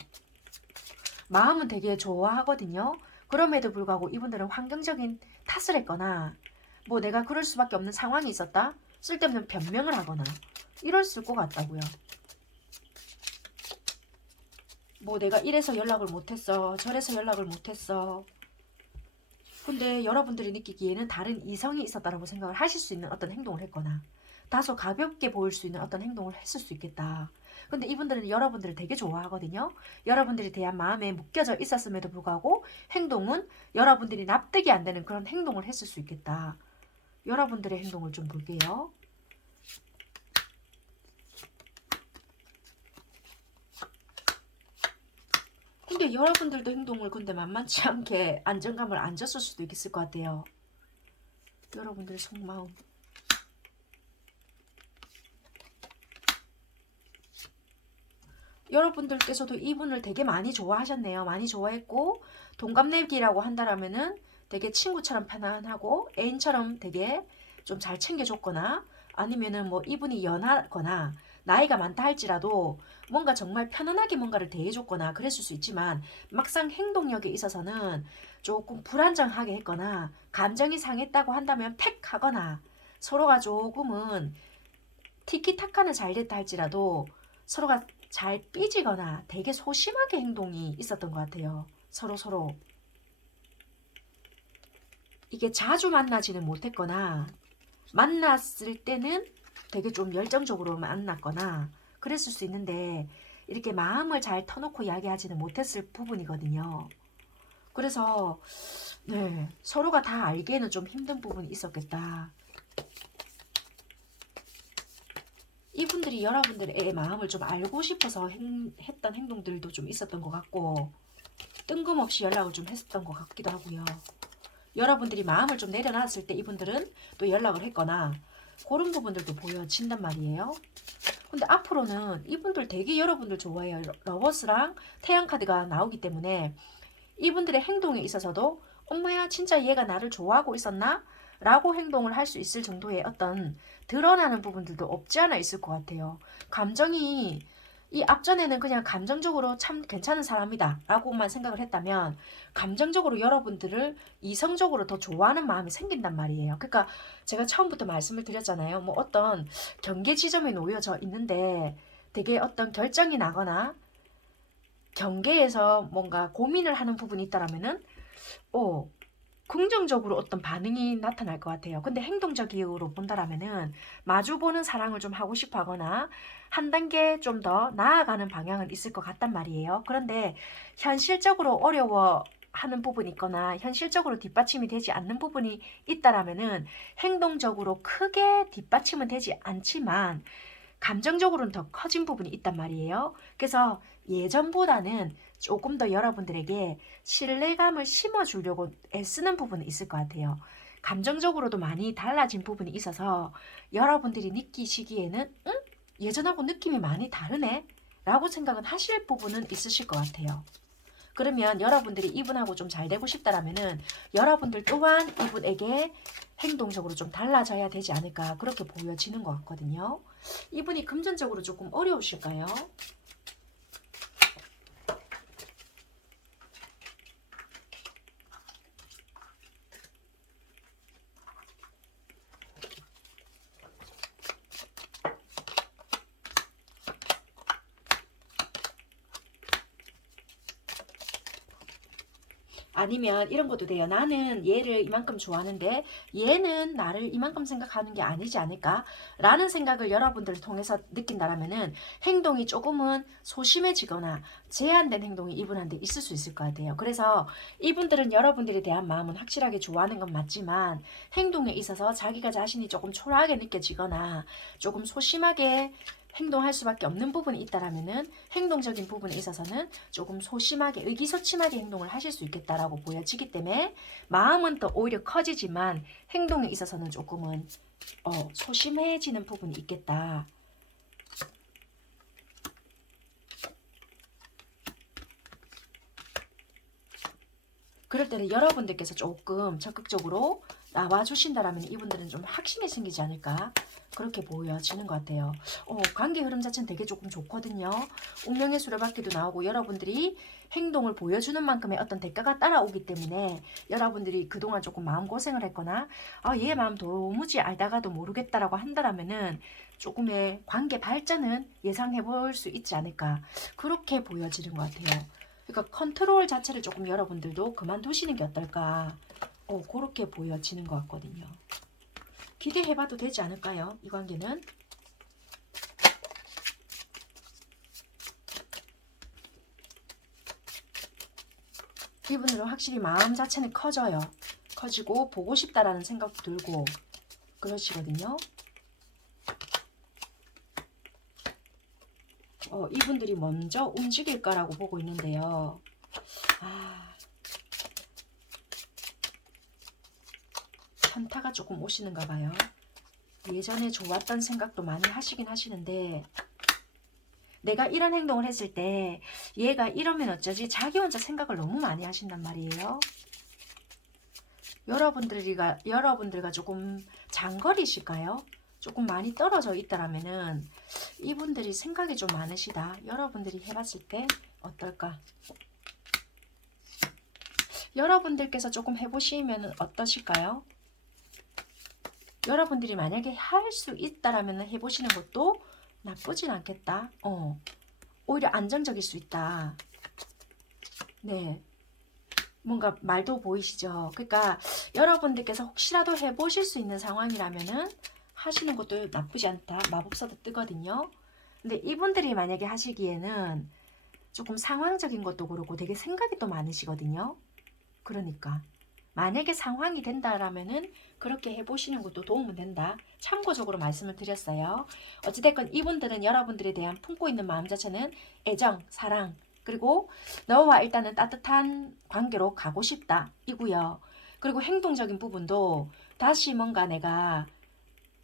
마음은 되게 좋아하거든요. 그럼에도 불구하고 이분들은 환경적인 탓을 했거나 뭐 내가 그럴 수밖에 없는 상황이 있었다? 쓸데없는 변명을 하거나 이랬을 것 같다고요. 뭐 내가 이래서 연락을 못했어. 저래서 연락을 못했어. 근데 여러분들이 느끼기에는 다른 이성이 있었다라고 생각을 하실 수 있는 어떤 행동을 했거나 다소 가볍게 보일 수 있는 어떤 행동을 했을 수 있겠다. 근데 이분들은 여러분들을 되게 좋아하거든요. 여러분들에 대한 마음에 묶여져 있었음에도 불구하고 행동은 여러분들이 납득이 안 되는 그런 행동을 했을 수 있겠다. 여러분들의 행동을 좀 볼게요. 근데 여러분들도 행동을 근데 만만치 않게 안정감을 안 줬을 수도 있을 것 같아요. 여러분들의 속마음. 여러분들께서도 이분을 되게 많이 좋아하셨네요. 많이 좋아했고 동갑내기라고 한다라면은 되게 친구처럼 편안하고 애인처럼 되게 좀 잘 챙겨줬거나 아니면은 뭐 이분이 연하거나 나이가 많다 할지라도 뭔가 정말 편안하게 뭔가를 대해줬거나 그랬을 수 있지만 막상 행동력에 있어서는 조금 불안정하게 했거나 감정이 상했다고 한다면 팩 하거나 서로가 조금은 티키타카는 잘 됐다 할지라도 서로가 잘 삐지거나 되게 소심하게 행동이 있었던 것 같아요. 서로. 이게 자주 만나지는 못했거나 만났을 때는 되게 좀 열정적으로 만났거나 그랬을 수 있는데 이렇게 마음을 잘 터놓고 이야기하지는 못했을 부분이거든요. 그래서 네, 서로가 다 알기에는 좀 힘든 부분이 있었겠다. 이분들이 여러분들의 마음을 좀 알고 싶어서 했던 행동들도 좀 있었던 것 같고 뜬금없이 연락을 좀 했었던 것 같기도 하고요. 여러분들이 마음을 좀 내려놨을 때 이분들은 또 연락을 했거나 그런 부분들도 보여진단 말이에요. 근데 앞으로는 이분들 되게 여러분들 좋아해요. 러버스랑 태양카드가 나오기 때문에 이분들의 행동에 있어서도 엄마야 진짜 얘가 나를 좋아하고 있었나? 라고 행동을 할 수 있을 정도의 어떤 드러나는 부분들도 없지 않아 있을 것 같아요. 감정이 이 앞전에는 그냥 감정적으로 참 괜찮은 사람이다 라고만 생각을 했다면 감정적으로 여러분들을 이성적으로 더 좋아하는 마음이 생긴단 말이에요. 그러니까 제가 처음부터 말씀을 드렸잖아요. 뭐 어떤 경계 지점에 놓여져 있는데 되게 어떤 결정이 나거나 경계에서 뭔가 고민을 하는 부분이 있다라면은 긍정적으로 어떤 반응이 나타날 것 같아요. 근데 행동적으로 본다라면은 마주보는 사랑을 좀 하고 싶어 하거나 한 단계 좀 더 나아가는 방향은 있을 것 같단 말이에요. 그런데 현실적으로 어려워 하는 부분이 있거나 현실적으로 뒷받침이 되지 않는 부분이 있다라면은 행동적으로 크게 뒷받침은 되지 않지만 감정적으로는 더 커진 부분이 있단 말이에요. 그래서 예전보다는 조금 더 여러분들에게 신뢰감을 심어주려고 애쓰는 부분이 있을 것 같아요. 감정적으로도 많이 달라진 부분이 있어서 여러분들이 느끼시기에는 예전하고 느낌이 많이 다르네? 라고 생각은 하실 부분은 있으실 것 같아요. 그러면 여러분들이 이분하고 좀 잘 되고 싶다라면은 여러분들 또한 이분에게 행동적으로 좀 달라져야 되지 않을까 그렇게 보여지는 것 같거든요. 이분이 금전적으로 조금 어려우실까요? 아니면 이런 것도 돼요. 나는 얘를 이만큼 좋아하는데 얘는 나를 이만큼 생각하는 게 아니지 않을까? 라는 생각을 여러분들을 통해서 느낀다라면은 행동이 조금은 소심해지거나 제한된 행동이 이분한테 있을 수 있을 것 같아요. 그래서 이분들은 여러분들에 대한 마음은 확실하게 좋아하는 건 맞지만 행동에 있어서 자기가 자신이 조금 초라하게 느껴지거나 조금 소심하게 행동할 수밖에 없는 부분이 있다라면은 행동적인 부분에 있어서는 조금 소심하게 의기소침하게 행동을 하실 수 있겠다라고 보여지기 때문에 마음은 더 오히려 커지지만 행동에 있어서는 조금은 소심해지는 부분이 있겠다. 그럴 때는 여러분들께서 조금 적극적으로 나와주신다라면 이분들은 좀 확신이 생기지 않을까 그렇게 보여지는 것 같아요. 관계 흐름 자체는 되게 조금 좋거든요. 운명의 수레바퀴도 나오고 여러분들이 행동을 보여주는 만큼의 어떤 대가가 따라오기 때문에 여러분들이 그동안 조금 마음고생을 했거나 얘의 마음 도무지 알다가도 모르겠다라고 한다라면은 조금의 관계 발전은 예상해 볼 수 있지 않을까 그렇게 보여지는 것 같아요. 그러니까 컨트롤 자체를 조금 여러분들도 그만두시는 게 어떨까 그렇게 보여지는 것 같거든요. 기대해봐도 되지 않을까요? 이 관계는. 이분들은 확실히 마음 자체는 커져요. 커지고 보고 싶다라는 생각도 들고 그러시거든요. 이분들이 먼저 움직일 거라고 보고 있는데요. 현타가 조금 오시는가 봐요. 예전에 좋았던 생각도 많이 하시긴 하시는데 내가 이런 행동을 했을 때 얘가 이러면 어쩌지? 자기 혼자 생각을 너무 많이 하신단 말이에요. 여러분들과 조금 장거리실까요? 조금 많이 떨어져 있다라면은 이분들이 생각이 좀 많으시다. 여러분들이 해봤을 때 어떨까? 여러분들께서 조금 해보시면 어떠실까요? 여러분들이 만약에 할 수 있다라면 해보시는 것도 나쁘진 않겠다. 오히려 안정적일 수 있다. 네. 뭔가 말도 보이시죠? 그러니까 여러분들께서 혹시라도 해보실 수 있는 상황이라면은 하시는 것도 나쁘지 않다. 마법사도 뜨거든요. 근데 이분들이 만약에 하시기에는 조금 상황적인 것도 그렇고 되게 생각이 또 많으시거든요. 그러니까 만약에 상황이 된다라면은 그렇게 해보시는 것도 도움은 된다. 참고적으로 말씀을 드렸어요. 어찌됐건 이분들은 여러분들에 대한 품고 있는 마음 자체는 애정, 사랑, 그리고 너와 일단은 따뜻한 관계로 가고 싶다 이고요. 그리고 행동적인 부분도 다시 뭔가 내가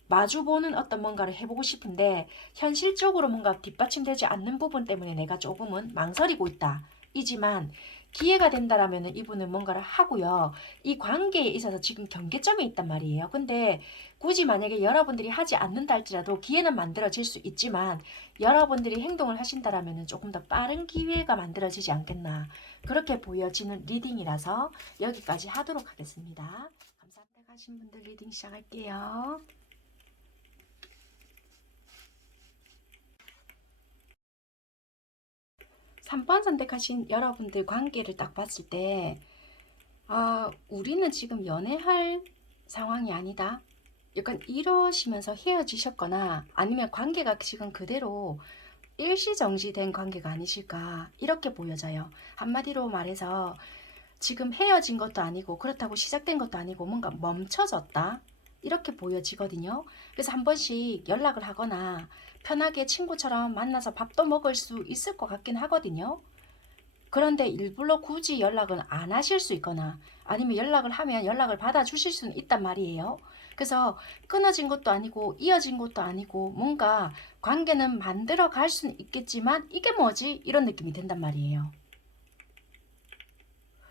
마주보는 어떤 뭔가를 해보고 싶은데 현실적으로 뭔가 뒷받침되지 않는 부분 때문에 내가 조금은 망설이고 있다. 이지만 기회가 된다라면 이분은 뭔가를 하고요. 이 관계에 있어서 지금 경계점에 있단 말이에요. 근데 굳이 만약에 여러분들이 하지 않는다 할지라도 기회는 만들어질 수 있지만 여러분들이 행동을 하신다라면 조금 더 빠른 기회가 만들어지지 않겠나 그렇게 보여지는 리딩이라서 여기까지 하도록 하겠습니다. 감사합니다. 가신 분들 리딩 시작할게요. 3번 선택하신 여러분들 관계를 딱 봤을 때 우리는 지금 연애할 상황이 아니다. 약간 이러시면서 헤어지셨거나 아니면 관계가 지금 그대로 일시정지된 관계가 아니실까 이렇게 보여져요. 한마디로 말해서 지금 헤어진 것도 아니고 그렇다고 시작된 것도 아니고 뭔가 멈춰졌다. 이렇게 보여지거든요. 그래서 한 번씩 연락을 하거나 편하게 친구처럼 만나서 밥도 먹을 수 있을 것 같긴 하거든요. 그런데 일부러 굳이 연락은 안 하실 수 있거나 아니면 연락을 하면 연락을 받아주실 수는 있단 말이에요. 그래서 끊어진 것도 아니고 이어진 것도 아니고 뭔가 관계는 만들어 갈 수는 있겠지만 이게 뭐지? 이런 느낌이 든단 말이에요.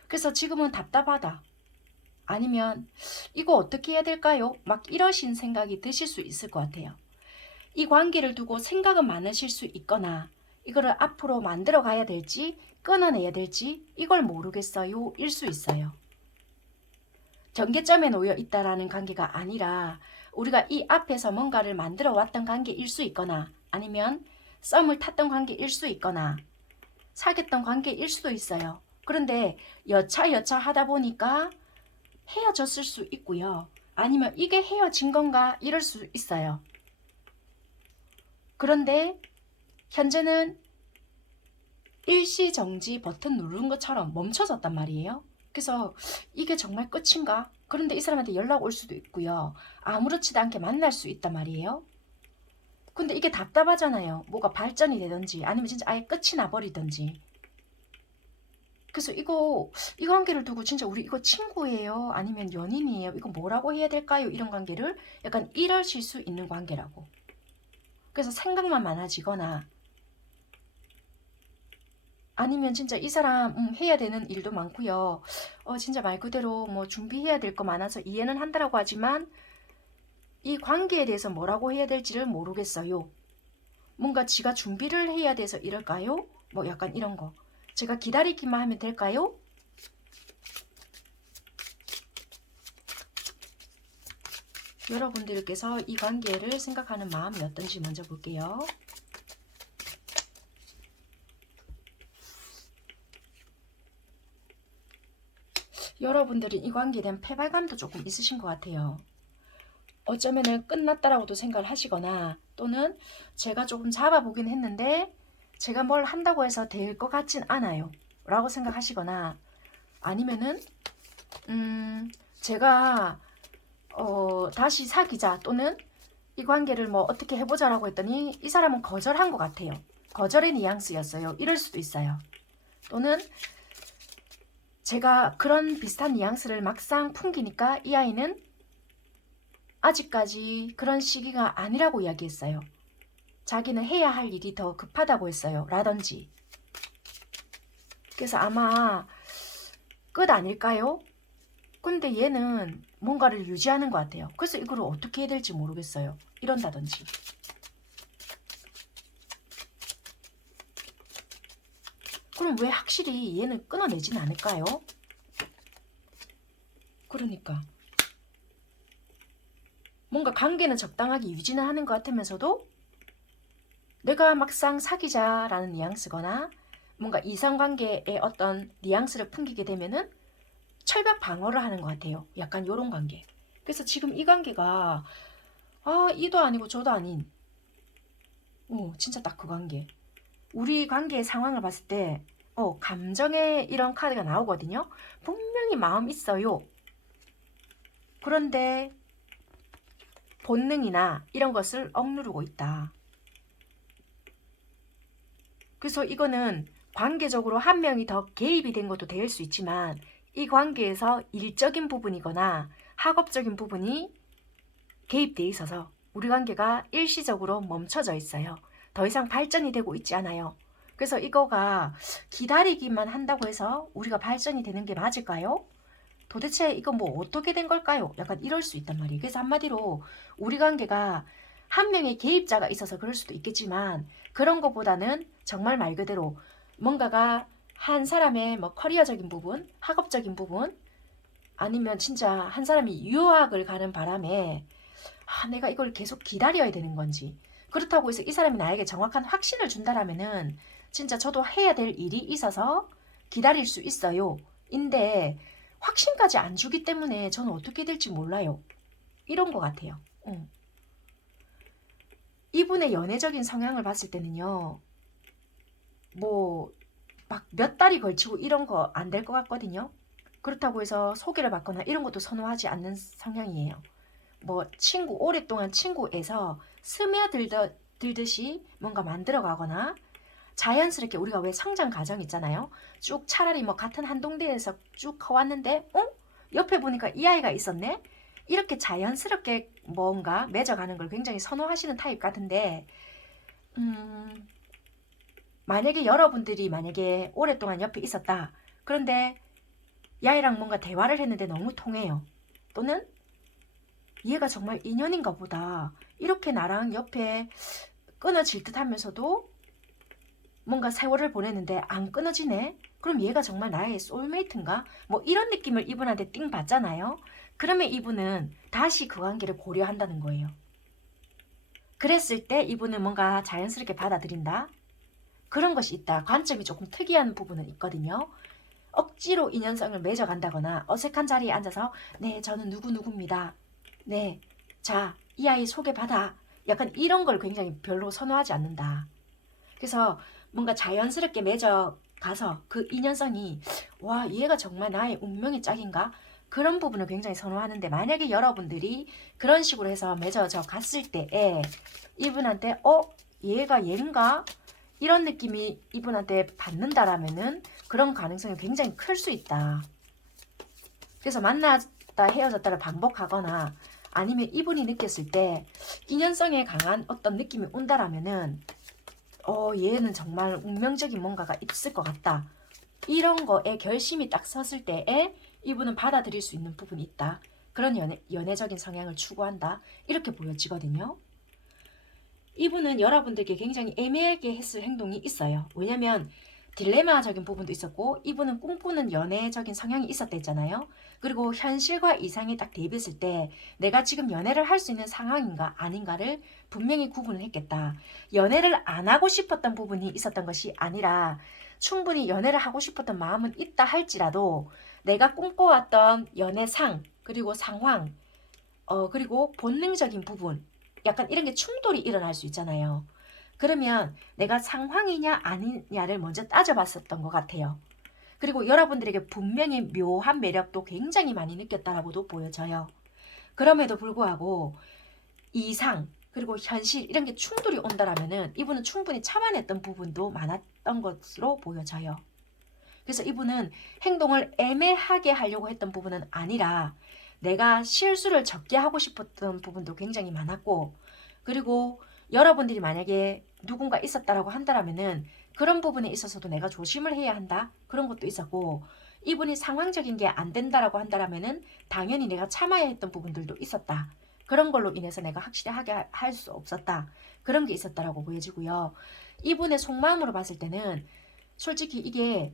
그래서 지금은 답답하다. 아니면 이거 어떻게 해야 될까요? 막 이러신 생각이 드실 수 있을 것 같아요. 이 관계를 두고 생각은 많으실 수 있거나 이거를 앞으로 만들어 가야 될지 끊어내야 될지 이걸 모르겠어요 일 수 있어요. 경계점에 놓여 있다라는 관계가 아니라 우리가 이 앞에서 뭔가를 만들어 왔던 관계일 수 있거나 아니면 썸을 탔던 관계일 수 있거나 사귀었던 관계일 수도 있어요. 그런데 여차 하다 보니까 헤어졌을 수 있고요. 아니면 이게 헤어진 건가 이럴 수 있어요. 그런데 현재는 일시정지 버튼 누른 것처럼 멈춰졌단 말이에요. 그래서 이게 정말 끝인가? 그런데 이 사람한테 연락 올 수도 있고요. 아무렇지도 않게 만날 수 있단 말이에요. 근데 이게 답답하잖아요. 뭐가 발전이 되든지 아니면 진짜 아예 끝이 나버리든지. 그래서 이 관계를 두고 진짜 우리 이거 친구예요? 아니면 연인이에요? 이거 뭐라고 해야 될까요? 이런 관계를 약간 이러실 수 있는 관계라고. 그래서 생각만 많아지거나 아니면 진짜 이 사람 해야 되는 일도 많고요. 진짜 말 그대로 뭐 준비해야 될 거 많아서 이해는 한다라고 하지만 이 관계에 대해서 뭐라고 해야 될지를 모르겠어요. 뭔가 지가 준비를 해야 돼서 이럴까요? 뭐 약간 이런 거. 제가 기다리기만 하면 될까요? 여러분들께서 이 관계를 생각하는 마음이 어떤지 먼저 볼게요. 여러분들은 이 관계에 대한 패배감도 조금 있으신 것 같아요. 어쩌면은 끝났다라고도 생각을 하시거나 또는 제가 조금 잡아보긴 했는데 제가 뭘 한다고 해서 될 것 같진 않아요 라고 생각하시거나 아니면은 제가 다시 사귀자 또는 이 관계를 뭐 어떻게 해보자라고 했더니 이 사람은 거절한 것 같아요. 거절의 뉘앙스였어요. 이럴 수도 있어요. 또는 제가 그런 비슷한 뉘앙스를 막상 풍기니까 이 아이는 아직까지 그런 시기가 아니라고 이야기했어요. 자기는 해야 할 일이 더 급하다고 했어요. 라든지. 그래서 아마 끝 아닐까요? 근데 얘는 뭔가를 유지하는 것 같아요. 그래서 이걸 어떻게 해야 될지 모르겠어요. 이런다든지. 그럼 왜 확실히 얘는 끊어내진 않을까요? 그러니까. 뭔가 관계는 적당하게 유지는 하는 것 같으면서도 내가 막상 사귀자라는 뉘앙스거나 뭔가 이성관계의 어떤 뉘앙스를 풍기게 되면은 철벽 방어를 하는 것 같아요. 약간 요런 관계. 그래서 지금 이 관계가 이도 아니고 저도 아닌 진짜 딱 그 관계. 우리 관계의 상황을 봤을 때 감정의 이런 카드가 나오거든요. 분명히 마음 있어요. 그런데 본능이나 이런 것을 억누르고 있다. 그래서 이거는 관계적으로 한 명이 더 개입이 된 것도 될 수 있지만 이 관계에서 일적인 부분이거나 학업적인 부분이 개입돼 있어서 우리 관계가 일시적으로 멈춰져 있어요. 더 이상 발전이 되고 있지 않아요. 그래서 이거가 기다리기만 한다고 해서 우리가 발전이 되는 게 맞을까요? 도대체 이거 뭐 어떻게 된 걸까요? 약간 이럴 수 있단 말이에요. 그래서 한마디로 우리 관계가 한 명의 개입자가 있어서 그럴 수도 있겠지만 그런 것보다는 정말 말 그대로 뭔가가 한 사람의 뭐 커리어적인 부분, 학업적인 부분 아니면 진짜 한 사람이 유학을 가는 바람에 내가 이걸 계속 기다려야 되는 건지 그렇다고 해서 이 사람이 나에게 정확한 확신을 준다라면은 진짜 저도 해야 될 일이 있어서 기다릴 수 있어요. 인데 확신까지 안 주기 때문에 저는 어떻게 될지 몰라요. 이런 것 같아요. 이분의 연애적인 성향을 봤을 때는요. 뭐 막 몇 달이 걸치고 이런 거 안 될 것 같거든요. 그렇다고 해서 소개를 받거나 이런 것도 선호하지 않는 성향이에요. 뭐 친구 오랫동안 친구에서 스며들듯이 뭔가 만들어 가거나 자연스럽게 우리가 왜 성장 과정 있잖아요. 쭉 차라리 뭐 같은 한 동네에서 쭉 커왔는데 옆에 보니까 이 아이가 있었네. 이렇게 자연스럽게 뭔가 맺어가는 걸 굉장히 선호하시는 타입 같은데 만약에 여러분들이 만약에 오랫동안 옆에 있었다. 그런데 이 아이랑 뭔가 대화를 했는데 너무 통해요. 또는 얘가 정말 인연인가 보다. 이렇게 나랑 옆에 끊어질 듯 하면서도 뭔가 세월을 보냈는데 안 끊어지네? 그럼 얘가 정말 나의 소울메이트인가? 뭐 이런 느낌을 이분한테 띵 받잖아요. 그러면 이분은 다시 그 관계를 고려한다는 거예요. 그랬을 때 이분은 뭔가 자연스럽게 받아들인다. 그런 것이 있다. 관점이 조금 특이한 부분은 있거든요. 억지로 인연성을 맺어간다거나 어색한 자리에 앉아서 네, 저는 누구누구입니다. 네, 자, 이 아이 소개받아. 약간 이런 걸 굉장히 별로 선호하지 않는다. 그래서 뭔가 자연스럽게 맺어가서 그 인연성이 와, 얘가 정말 나의 운명의 짝인가? 그런 부분을 굉장히 선호하는데 만약에 여러분들이 그런 식으로 해서 맺어져 갔을 때에 이분한테 얘가 얘인가? 이런 느낌이 이분한테 받는다라면은 그런 가능성이 굉장히 클 수 있다. 그래서 만났다 헤어졌다를 반복하거나 아니면 이분이 느꼈을 때 인연성에 강한 어떤 느낌이 온다라면은 얘는 정말 운명적인 뭔가가 있을 것 같다. 이런 거에 결심이 딱 섰을 때에 이분은 받아들일 수 있는 부분이 있다. 그런 연애적인 성향을 추구한다. 이렇게 보여지거든요. 이분은 여러분들께 굉장히 애매하게 했을 행동이 있어요. 왜냐면 딜레마적인 부분도 있었고 이분은 꿈꾸는 연애적인 성향이 있었다 했잖아요. 그리고 현실과 이상이 딱 대비했을 때 내가 지금 연애를 할 수 있는 상황인가 아닌가를 분명히 구분을 했겠다. 연애를 안 하고 싶었던 부분이 있었던 것이 아니라 충분히 연애를 하고 싶었던 마음은 있다 할지라도 내가 꿈꿔왔던 연애상 그리고 상황 그리고 본능적인 부분 약간 이런 게 충돌이 일어날 수 있잖아요. 그러면 내가 상황이냐 아니냐를 먼저 따져봤었던 것 같아요. 그리고 여러분들에게 분명히 묘한 매력도 굉장히 많이 느꼈다라고도 보여져요. 그럼에도 불구하고 이상 그리고 현실 이런 게 충돌이 온다라면은 이분은 충분히 참아냈던 부분도 많았던 것으로 보여져요. 그래서 이분은 행동을 애매하게 하려고 했던 부분은 아니라 내가 실수를 적게 하고 싶었던 부분도 굉장히 많았고 그리고 여러분들이 만약에 누군가 있었다라고 한다라면은 그런 부분에 있어서도 내가 조심을 해야 한다 그런 것도 있었고 이분이 상황적인 게 안 된다라고 한다라면은 당연히 내가 참아야 했던 부분들도 있었다 그런 걸로 인해서 내가 확실하게 할 수 없었다 그런 게 있었다라고 보여지고요. 이분의 속마음으로 봤을 때는 솔직히 이게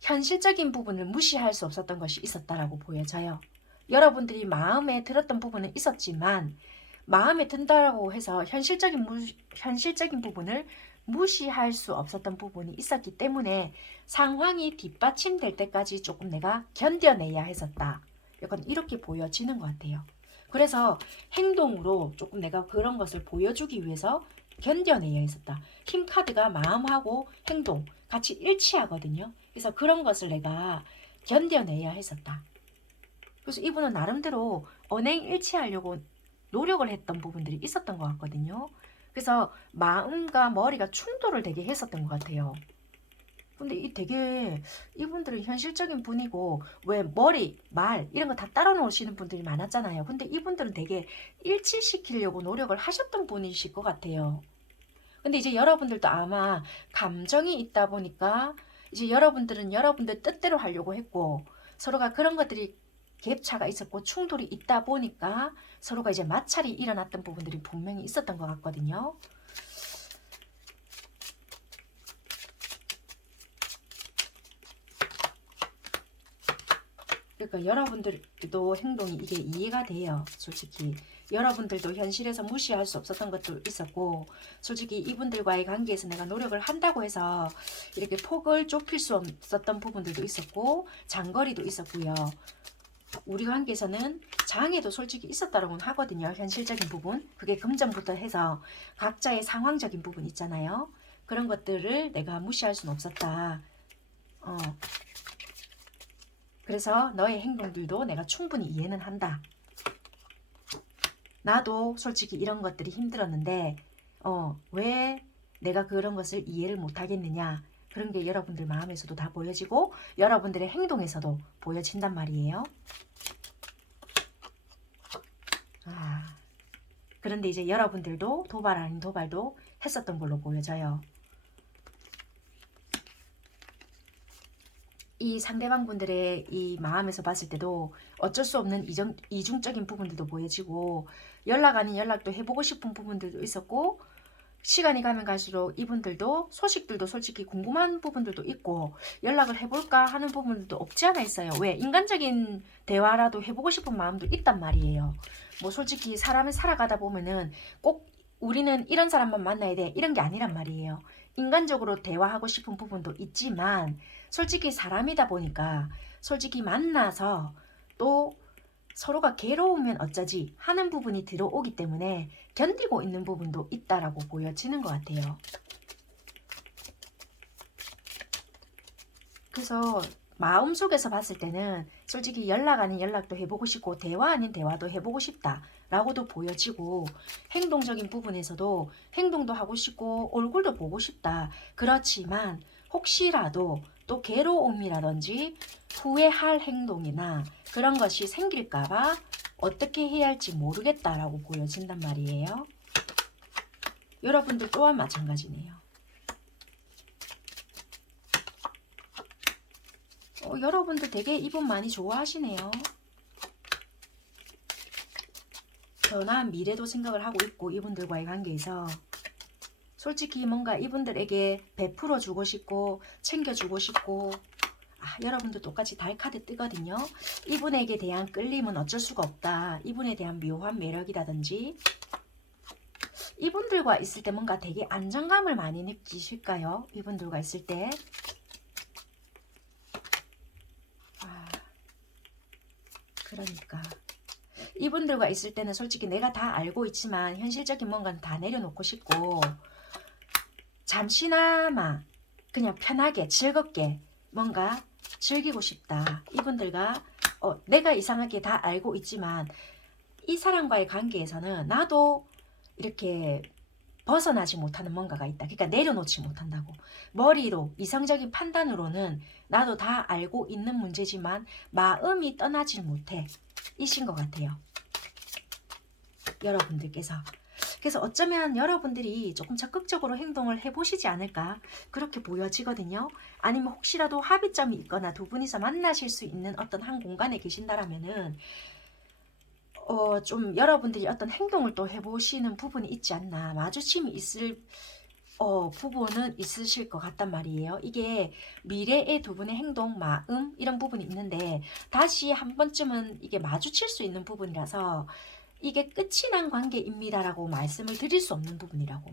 현실적인 부분을 무시할 수 없었던 것이 있었다라고 보여져요. 여러분들이 마음에 들었던 부분은 있었지만 마음에 든다라고 해서 현실적인 부분을 무시할 수 없었던 부분이 있었기 때문에 상황이 뒷받침될 때까지 조금 내가 견뎌내야 했었다. 약간 이렇게 보여지는 것 같아요. 그래서 행동으로 조금 내가 그런 것을 보여주기 위해서 견뎌내야 했었다. 힘 카드가 마음하고 행동 같이 일치하거든요. 그래서 그런 것을 내가 견뎌내야 했었다. 그래서 이분은 나름대로 언행일치하려고 노력을 했던 부분들이 있었던 것 같거든요. 그래서 마음과 머리가 충돌을 되게 했었던 것 같아요. 근데 이분들은 현실적인 분이고 왜 머리, 말 이런 거 다 따라 놓으시는 분들이 많았잖아요. 근데 이분들은 되게 일치시키려고 노력을 하셨던 분이실 것 같아요. 근데 이제 여러분들도 아마 감정이 있다 보니까 이제 여러분들은 여러분들 뜻대로 하려고 했고 서로가 그런 것들이 갭차가 있었고 충돌이 있다 보니까 서로가 이제 마찰이 일어났던 부분들이 분명히 있었던 것 같거든요. 그러니까 여러분들도 행동이 이게 이해가 돼요. 솔직히 여러분들도 현실에서 무시할 수 없었던 것도 있었고 솔직히 이분들과의 관계에서 내가 노력을 한다고 해서 이렇게 폭을 좁힐 수 없었던 부분들도 있었고 장거리도 있었고요. 우리 관계에서는 장애도 솔직히 있었다고는 하거든요. 현실적인 부분 그게 금전부터 해서 각자의 상황적인 부분 있잖아요. 그런 것들을 내가 무시할 수는 없었다. 그래서 너의 행동들도 내가 충분히 이해는 한다. 나도 솔직히 이런 것들이 힘들었는데 왜 내가 그런 것을 이해를 못하겠느냐. 그런 게 여러분들 마음에서도 다 보여지고 여러분들의 행동에서도 보여진단 말이에요. 그런데 이제 여러분들도 도발 아닌 도발도 했었던 걸로 보여져요. 이 상대방 분들의 이 마음에서 봤을 때도 어쩔 수 없는 이중적인 부분들도 보여지고 연락 아닌 연락도 해보고 싶은 부분들도 있었고 시간이 가면 갈수록 이분들도 소식들도 솔직히 궁금한 부분들도 있고 연락을 해볼까 하는 부분들도 없지 않아 있어요. 왜? 인간적인 대화라도 해보고 싶은 마음도 있단 말이에요. 뭐 솔직히 사람을 살아가다 보면은 꼭 우리는 이런 사람만 만나야 돼 이런 게 아니란 말이에요. 인간적으로 대화하고 싶은 부분도 있지만 솔직히 사람이다 보니까 솔직히 만나서 또 서로가 괴로우면 어쩌지 하는 부분이 들어오기 때문에 견디고 있는 부분도 있다라고 보여지는 것 같아요. 그래서 마음속에서 봤을 때는 솔직히 연락 아닌 연락도 해보고 싶고 대화 아닌 대화도 해보고 싶다 라고도 보여지고, 행동적인 부분에서도 행동도 하고 싶고 얼굴도 보고 싶다. 그렇지만 혹시라도 또 괴로움이라든지 후회할 행동이나 그런 것이 생길까봐 어떻게 해야 할지 모르겠다라고 보여진단 말이에요. 여러분들 또한 마찬가지네요. 여러분들 되게 이분 많이 좋아하시네요. 변화한 미래도 생각을 하고 있고, 이분들과의 관계에서 솔직히 뭔가 이분들에게 베풀어 주고 싶고 챙겨주고 싶고, 여러분도 똑같이 달 카드 뜨거든요. 이분에게 대한 끌림은 어쩔 수가 없다. 이분에 대한 묘한 매력이라든지, 이분들과 있을 때 뭔가 되게 안정감을 많이 느끼실까요? 이분들과 있을 때 그러니까 이분들과 있을 때는 솔직히 내가 다 알고 있지만 현실적인 뭔가는 다 내려놓고 싶고, 잠시나마 그냥 편하게 즐겁게 뭔가 즐기고 싶다. 이분들과 내가 이상하게 다 알고 있지만 이 사람과의 관계에서는 나도 이렇게 벗어나지 못하는 뭔가가 있다. 그러니까 내려놓지 못한다고. 머리로 이성적인 판단으로는 나도 다 알고 있는 문제지만 마음이 떠나질 못해. 이신 것 같아요. 여러분들께서. 그래서 어쩌면 여러분들이 조금 적극적으로 행동을 해보시지 않을까 그렇게 보여지거든요. 아니면 혹시라도 합의점이 있거나 두 분이서 만나실 수 있는 어떤 한 공간에 계신다라면은 좀 여러분들이 어떤 행동을 또 해보시는 부분이 있지 않나, 마주침이 있을 부분은 있으실 것 같단 말이에요. 이게 미래의 두 분의 행동, 마음 이런 부분이 있는데 다시 한 번쯤은 이게 마주칠 수 있는 부분이라서 이게 끝이 난 관계입니다라고 말씀을 드릴 수 없는 부분이라고.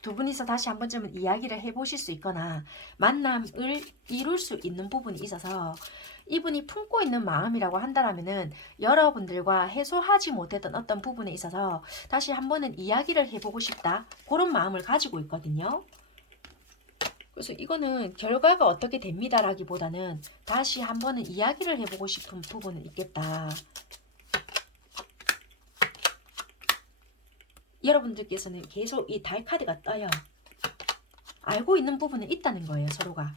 두 분이서 다시 한 번쯤은 이야기를 해보실 수 있거나 만남을 이룰 수 있는 부분이 있어서, 이분이 품고 있는 마음이라고 한다면은 여러분들과 해소하지 못했던 어떤 부분에 있어서 다시 한 번은 이야기를 해보고 싶다, 그런 마음을 가지고 있거든요. 그래서 이거는 결과가 어떻게 됩니다라기보다는 다시 한 번은 이야기를 해보고 싶은 부분은 있겠다. 여러분들께서는 계속 이 달 카드가 떠요. 알고 있는 부분은 있다는 거예요, 서로가.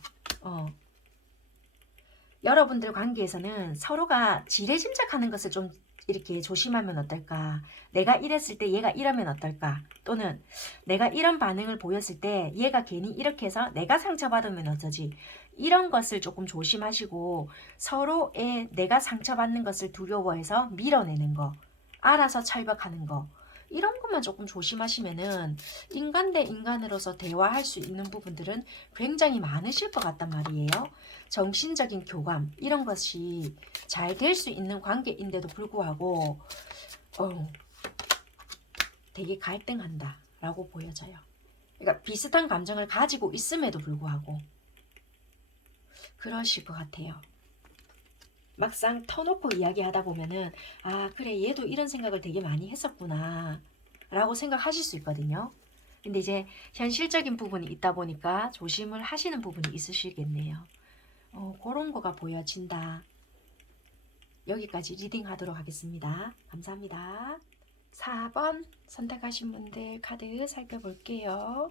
여러분들 관계에서는 서로가 지레짐작하는 것을 좀 이렇게 조심하면 어떨까? 내가 이랬을 때 얘가 이러면 어떨까? 또는 내가 이런 반응을 보였을 때 얘가 괜히 이렇게 해서 내가 상처받으면 어쩌지? 이런 것을 조금 조심하시고, 서로의 내가 상처받는 것을 두려워해서 밀어내는 거, 알아서 철벽하는 거, 이런 것만 조금 조심하시면은 인간 대 인간으로서 대화할 수 있는 부분들은 굉장히 많으실 것 같단 말이에요. 정신적인 교감 이런 것이 잘 될 수 있는 관계인데도 불구하고 되게 갈등한다 라고 보여져요. 그러니까 비슷한 감정을 가지고 있음에도 불구하고 그러실 것 같아요. 막상 터놓고 이야기하다 보면은 그래 얘도 이런 생각을 되게 많이 했었구나 라고 생각하실 수 있거든요. 근데 이제 현실적인 부분이 있다 보니까 조심을 하시는 부분이 있으시겠네요. 그런 거가 보여진다. 여기까지 리딩 하도록 하겠습니다. 감사합니다. 4번 선택하신 분들 카드 살펴볼게요.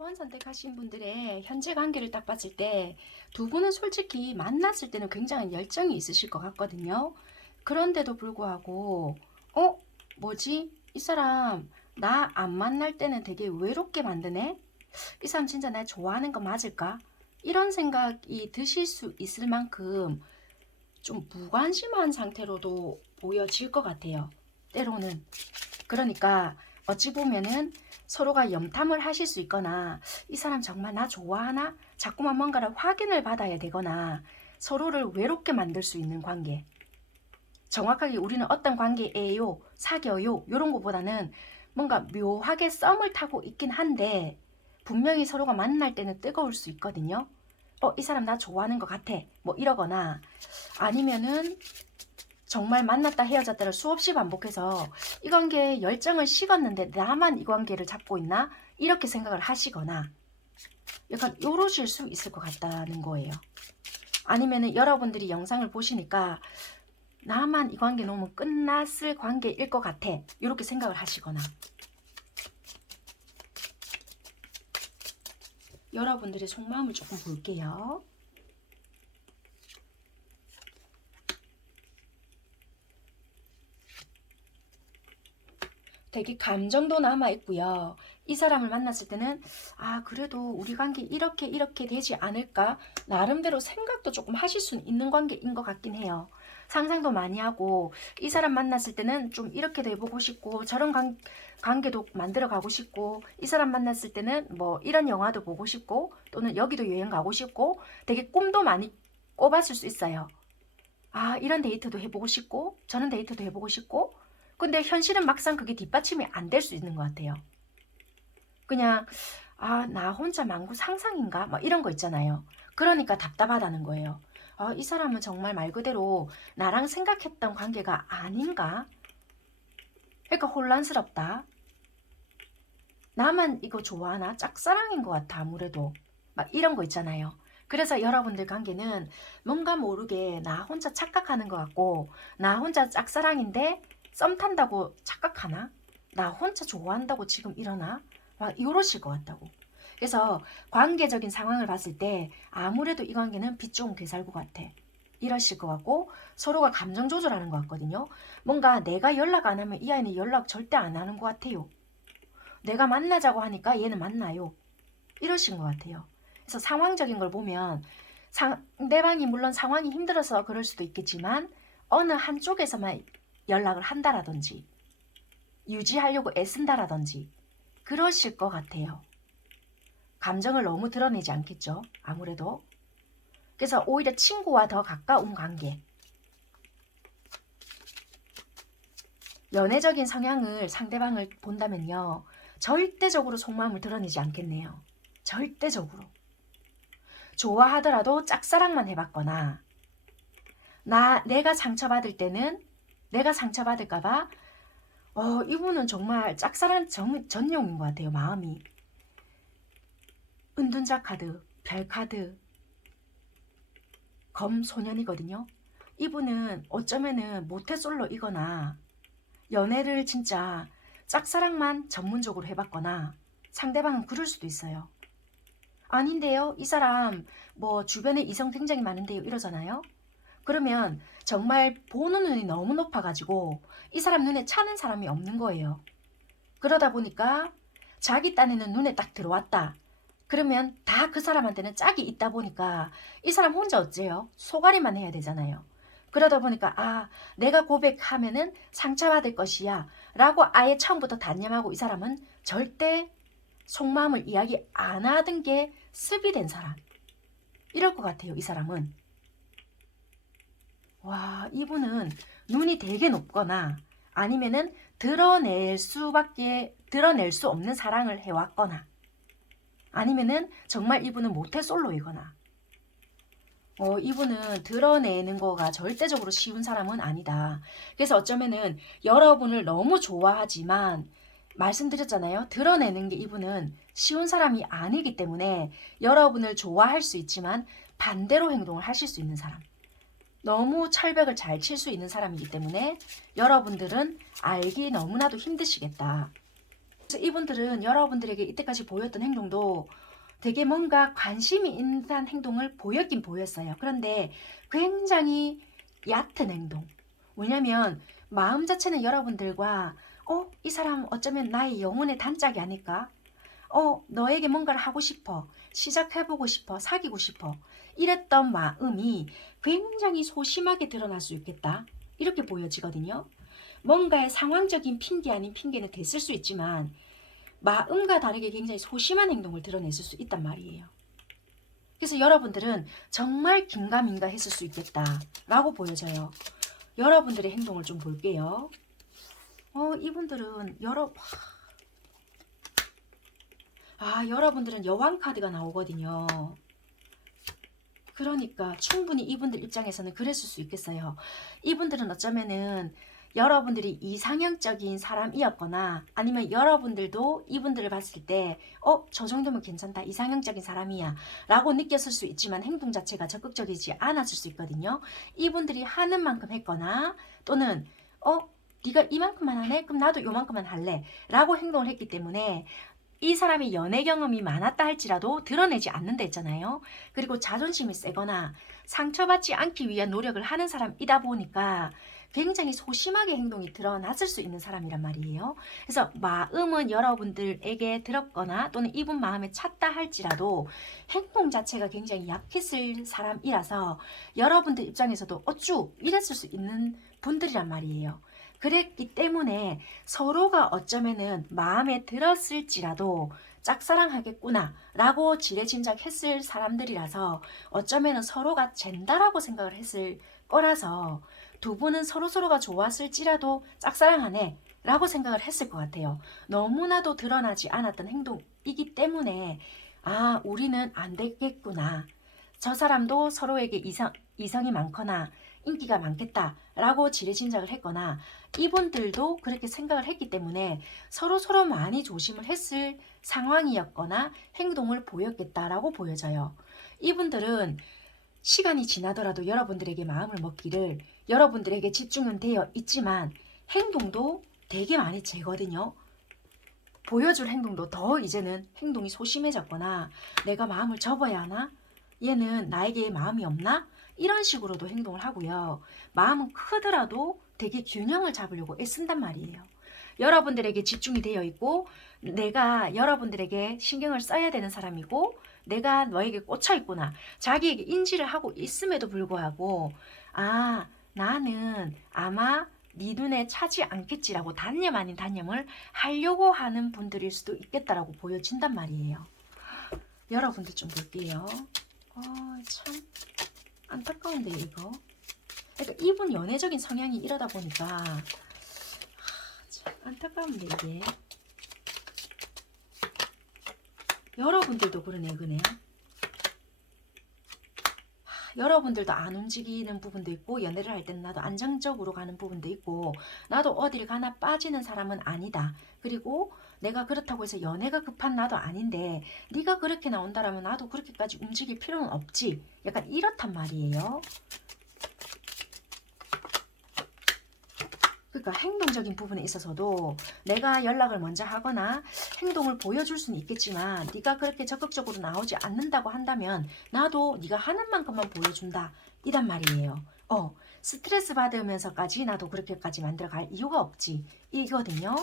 4번 선택하신 분들의 현재 관계를 딱 봤을 때 두 분은 솔직히 만났을 때는 굉장히 열정이 있으실 것 같거든요. 그런데도 불구하고 뭐지? 이 사람 나 안 만날 때는 되게 외롭게 만드네? 이 사람 진짜 나 좋아하는 거 맞을까? 이런 생각이 드실 수 있을 만큼 좀 무관심한 상태로도 보여질 것 같아요. 때로는. 그러니까 어찌 보면은 서로가 염탐을 하실 수 있거나 이 사람 정말 나 좋아하나? 자꾸만 뭔가를 확인을 받아야 되거나 서로를 외롭게 만들 수 있는 관계. 정확하게 우리는 어떤 관계예요? 사겨요? 이런 것보다는 뭔가 묘하게 썸을 타고 있긴 한데 분명히 서로가 만날 때는 뜨거울 수 있거든요. 이 사람 나 좋아하는 것 같아. 뭐 이러거나 아니면은 정말 만났다 헤어졌다를 수없이 반복해서 이 관계에 열정을 식었는데 나만 이 관계를 잡고 있나? 이렇게 생각을 하시거나 약간 요러실 수 있을 것 같다는 거예요. 아니면은 여러분들이 영상을 보시니까 나만 이 관계 놓으면 끝났을 관계일 것 같아. 이렇게 생각을 하시거나 여러분들의 속마음을 조금 볼게요. 되게 감정도 남아있고요. 이 사람을 만났을 때는 그래도 우리 관계 이렇게 되지 않을까? 나름대로 생각도 조금 하실 수 있는 관계인 것 같긴 해요. 상상도 많이 하고 이 사람 만났을 때는 좀 이렇게도 해보고 싶고 저런 관계도 만들어 가고 싶고 이 사람 만났을 때는 뭐 이런 영화도 보고 싶고 또는 여기도 여행 가고 싶고 되게 꿈도 많이 꿔봤을 수 있어요. 이런 데이트도 해보고 싶고 저런 데이트도 해보고 싶고 근데 현실은 막상 그게 뒷받침이 안 될 수 있는 것 같아요. 그냥 나 혼자 망구 상상인가? 막 이런 거 있잖아요. 그러니까 답답하다는 거예요. 이 사람은 정말 말 그대로 나랑 생각했던 관계가 아닌가? 그러니까 혼란스럽다. 나만 이거 좋아하나? 짝사랑인 것 같아 아무래도. 막 이런 거 있잖아요. 그래서 여러분들 관계는 뭔가 모르게 나 혼자 착각하는 것 같고 나 혼자 짝사랑인데 썸 탄다고 착각하나? 나 혼자 좋아한다고 지금 이러나? 막 이러실 것 같다고. 그래서 관계적인 상황을 봤을 때 아무래도 이 관계는 빚 좋은 개살구 같아. 이러실 것 같고 서로가 감정 조절하는 것 같거든요. 뭔가 내가 연락 안 하면 이 아이는 연락 절대 안 하는 것 같아요. 내가 만나자고 하니까 얘는 만나요. 이러신 것 같아요. 그래서 상황적인 걸 보면 상대방이 물론 상황이 힘들어서 그럴 수도 있겠지만 어느 한쪽에서만 연락을 한다라든지 유지하려고 애쓴다라든지 그러실 것 같아요. 감정을 너무 드러내지 않겠죠. 아무래도. 그래서 오히려 친구와 더 가까운 관계. 연애적인 성향을 상대방을 본다면요. 절대적으로 속마음을 드러내지 않겠네요. 절대적으로. 좋아하더라도 짝사랑만 해봤거나 내가 상처받을 때는 내가 상처받을까봐 이분은 정말 짝사랑 전용인 것 같아요. 마음이. 은둔자 카드, 별 카드, 검 소년이거든요. 이분은 어쩌면은 모태솔로이거나 연애를 진짜 짝사랑만 전문적으로 해봤거나 상대방은 그럴 수도 있어요. 아닌데요? 이 사람 뭐 주변에 이성 굉장히 많은데요? 이러잖아요. 그러면 정말 보는 눈이 너무 높아가지고 이 사람 눈에 차는 사람이 없는 거예요. 그러다 보니까 자기 딴에는 눈에 딱 들어왔다. 그러면 다 그 사람한테는 짝이 있다 보니까 이 사람 혼자 어째요? 소가리만 해야 되잖아요. 그러다 보니까 내가 고백하면은 상처받을 것이야 라고 아예 처음부터 단념하고 이 사람은 절대 속마음을 이야기 안 하던 게 습이 된 사람. 이럴 것 같아요. 이 사람은. 와, 이분은 눈이 되게 높거나 아니면은 드러낼 수 없는 사랑을 해왔거나 아니면은 정말 이분은 모태솔로이거나 이분은 드러내는 거가 절대적으로 쉬운 사람은 아니다. 그래서 어쩌면은 여러분을 너무 좋아하지만 말씀드렸잖아요. 드러내는 게 이분은 쉬운 사람이 아니기 때문에 여러분을 좋아할 수 있지만 반대로 행동을 하실 수 있는 사람. 너무 철벽을 잘 칠 수 있는 사람이기 때문에 여러분들은 알기 너무나도 힘드시겠다. 그래서 이분들은 여러분들에게 이때까지 보였던 행동도 되게 뭔가 관심이 있는 행동을 보였긴 보였어요. 그런데 굉장히 얕은 행동. 왜냐면 마음 자체는 여러분들과 이 사람 어쩌면 나의 영혼의 단짝이 아닐까? 너에게 뭔가를 하고 싶어. 시작해보고 싶어. 사귀고 싶어. 이랬던 마음이 굉장히 소심하게 드러날 수 있겠다. 이렇게 보여지거든요. 뭔가의 상황적인 핑계 아닌 핑계는 됐을 수 있지만 마음과 다르게 굉장히 소심한 행동을 드러냈을 수 있단 말이에요. 그래서 여러분들은 정말 긴가민가 했을 수 있겠다라고 보여져요. 여러분들의 행동을 좀 볼게요. 이분들은 여러분들은 여왕 카드가 나오거든요. 그러니까 충분히 이분들 입장에서는 그랬을 수 있겠어요. 이분들은 어쩌면은 여러분들이 이상형적인 사람이었거나 아니면 여러분들도 이분들을 봤을 때 저 정도면 괜찮다. 이상형적인 사람이야. 라고 느꼈을 수 있지만 행동 자체가 적극적이지 않았을 수 있거든요. 이분들이 하는 만큼 했거나 또는 네가 이만큼만 하네? 그럼 나도 요만큼만 할래. 라고 행동을 했기 때문에 이 사람이 연애 경험이 많았다 할지라도 드러내지 않는다 했잖아요. 그리고 자존심이 세거나 상처받지 않기 위한 노력을 하는 사람이다 보니까 굉장히 소심하게 행동이 드러났을 수 있는 사람이란 말이에요. 그래서 마음은 여러분들에게 들었거나 또는 이분 마음에 찼다 할지라도 행동 자체가 굉장히 약했을 사람이라서 여러분들 입장에서도 어쭈 이랬을 수 있는 분들이란 말이에요. 그랬기 때문에 서로가 어쩌면은 마음에 들었을지라도 짝사랑하겠구나 라고 지레짐작했을 사람들이라서 어쩌면은 서로가 젠다라고 생각을 했을 거라서 두 분은 서로서로가 좋았을지라도 짝사랑하네 라고 생각을 했을 것 같아요. 너무나도 드러나지 않았던 행동이기 때문에 우리는 안 되겠구나. 저 사람도 서로에게 이성이 많거나 인기가 많겠다 라고 지레짐작을 했거나 이분들도 그렇게 생각을 했기 때문에 서로 많이 조심을 했을 상황이었거나 행동을 보였겠다라고 보여져요. 이분들은 시간이 지나더라도 여러분들에게 마음을 먹기를 여러분들에게 집중은 되어 있지만 행동도 되게 많이 재거든요. 보여줄 행동도 더 이제는 행동이 소심해졌거나 내가 마음을 접어야 하나? 얘는 나에게 마음이 없나? 이런 식으로도 행동을 하고요. 마음은 크더라도 되게 균형을 잡으려고 애쓴단 말이에요. 여러분들에게 집중이 되어 있고 내가 여러분들에게 신경을 써야 되는 사람이고 내가 너에게 꽂혀 있구나. 자기에게 인지를 하고 있음에도 불구하고 나는 아마 네 눈에 차지 않겠지라고 단념 아닌 단념을 하려고 하는 분들일 수도 있겠다라고 보여진단 말이에요. 여러분들 좀 볼게요. 참 안타까운데 이거. 그러니까 이분 연애적인 성향이 이러다 보니까 참 안타까운데 이게. 여러분들도 그러네 그네. 여러분들도 안 움직이는 부분도 있고 연애를 할 때는 나도 안정적으로 가는 부분도 있고 나도 어딜 가나 빠지는 사람은 아니다. 그리고 내가 그렇다고 해서 연애가 급한 나도 아닌데 네가 그렇게 나온다라면 나도 그렇게까지 움직일 필요는 없지. 약간 이렇단 말이에요. 그러니까 행동적인 부분에 있어서도 내가 연락을 먼저 하거나 행동을 보여줄 수는 있겠지만 네가 그렇게 적극적으로 나오지 않는다고 한다면 나도 네가 하는 만큼만 보여준다 이란 말이에요. 스트레스 받으면서까지 나도 그렇게까지 만들어갈 이유가 없지 이거든요.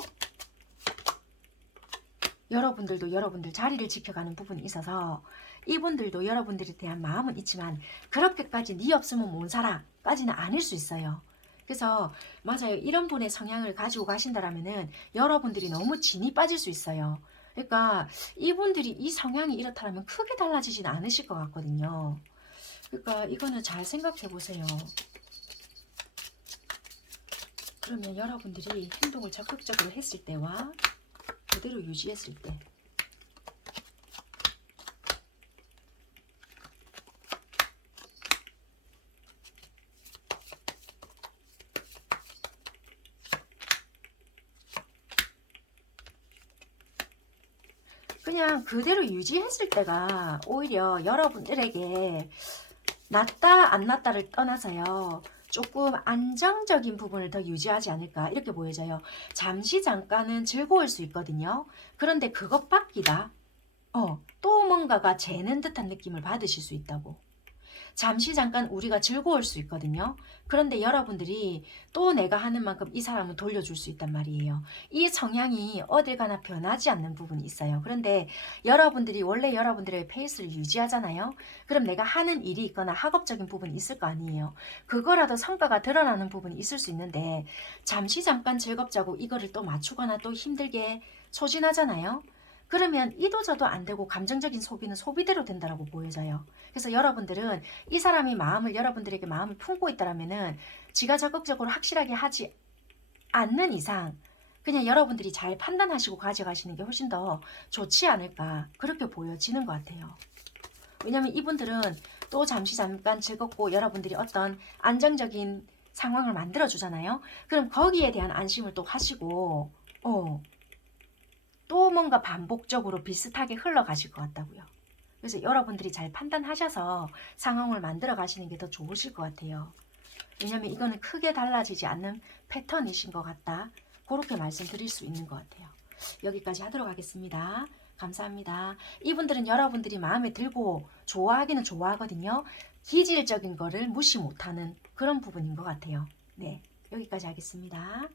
여러분들도 여러분들 자리를 지켜가는 부분이 있어서 이분들도 여러분들에 대한 마음은 있지만 그렇게까지 네 없으면 못 살아 까지는 아닐 수 있어요. 그래서 맞아요. 이런 분의 성향을 가지고 가신다라면은 여러분들이 너무 진이 빠질 수 있어요. 그러니까 이분들이 이 성향이 이렇다면 크게 달라지진 않으실 것 같거든요. 그러니까 이거는 잘 생각해 보세요. 그러면 여러분들이 행동을 적극적으로 했을 때와 그대로 유지했을 때 그냥 그대로 유지했을 때가 오히려 여러분들에게 낫다 안 낫다를 떠나서요. 조금 안정적인 부분을 더 유지하지 않을까 이렇게 보여져요. 잠시 잠깐은 즐거울 수 있거든요. 그런데 그것밖이다. 또 뭔가가 재는 듯한 느낌을 받으실 수 있다고. 잠시 잠깐 우리가 즐거울 수 있거든요. 그런데 여러분들이 또 내가 하는 만큼 이 사람은 돌려줄 수 있단 말이에요. 이 성향이 어딜 가나 변하지 않는 부분이 있어요. 그런데 여러분들이 원래 여러분들의 페이스를 유지하잖아요. 그럼 내가 하는 일이 있거나 학업적인 부분이 있을 거 아니에요. 그거라도 성과가 드러나는 부분이 있을 수 있는데 잠시 잠깐 즐겁자고 이거를 또 맞추거나 또 힘들게 소진하잖아요. 그러면 이도저도 안 되고 감정적인 소비는 소비대로 된다라고 보여져요. 그래서 여러분들은 이 사람이 여러분들에게 마음을 품고 있다라면은 지가 적극적으로 확실하게 하지 않는 이상 그냥 여러분들이 잘 판단하시고 가져가시는 게 훨씬 더 좋지 않을까 그렇게 보여지는 것 같아요. 왜냐면 이분들은 또 잠시 잠깐 즐겁고 여러분들이 어떤 안정적인 상황을 만들어 주잖아요. 그럼 거기에 대한 안심을 또 하시고 또 뭔가 반복적으로 비슷하게 흘러가실 것 같다고요. 그래서 여러분들이 잘 판단하셔서 상황을 만들어 가시는 게 더 좋으실 것 같아요. 왜냐면 이거는 크게 달라지지 않는 패턴이신 것 같다. 그렇게 말씀드릴 수 있는 것 같아요. 여기까지 하도록 하겠습니다. 감사합니다. 이분들은 여러분들이 마음에 들고 좋아하기는 좋아하거든요. 기질적인 거를 무시 못하는 그런 부분인 것 같아요. 네, 여기까지 하겠습니다.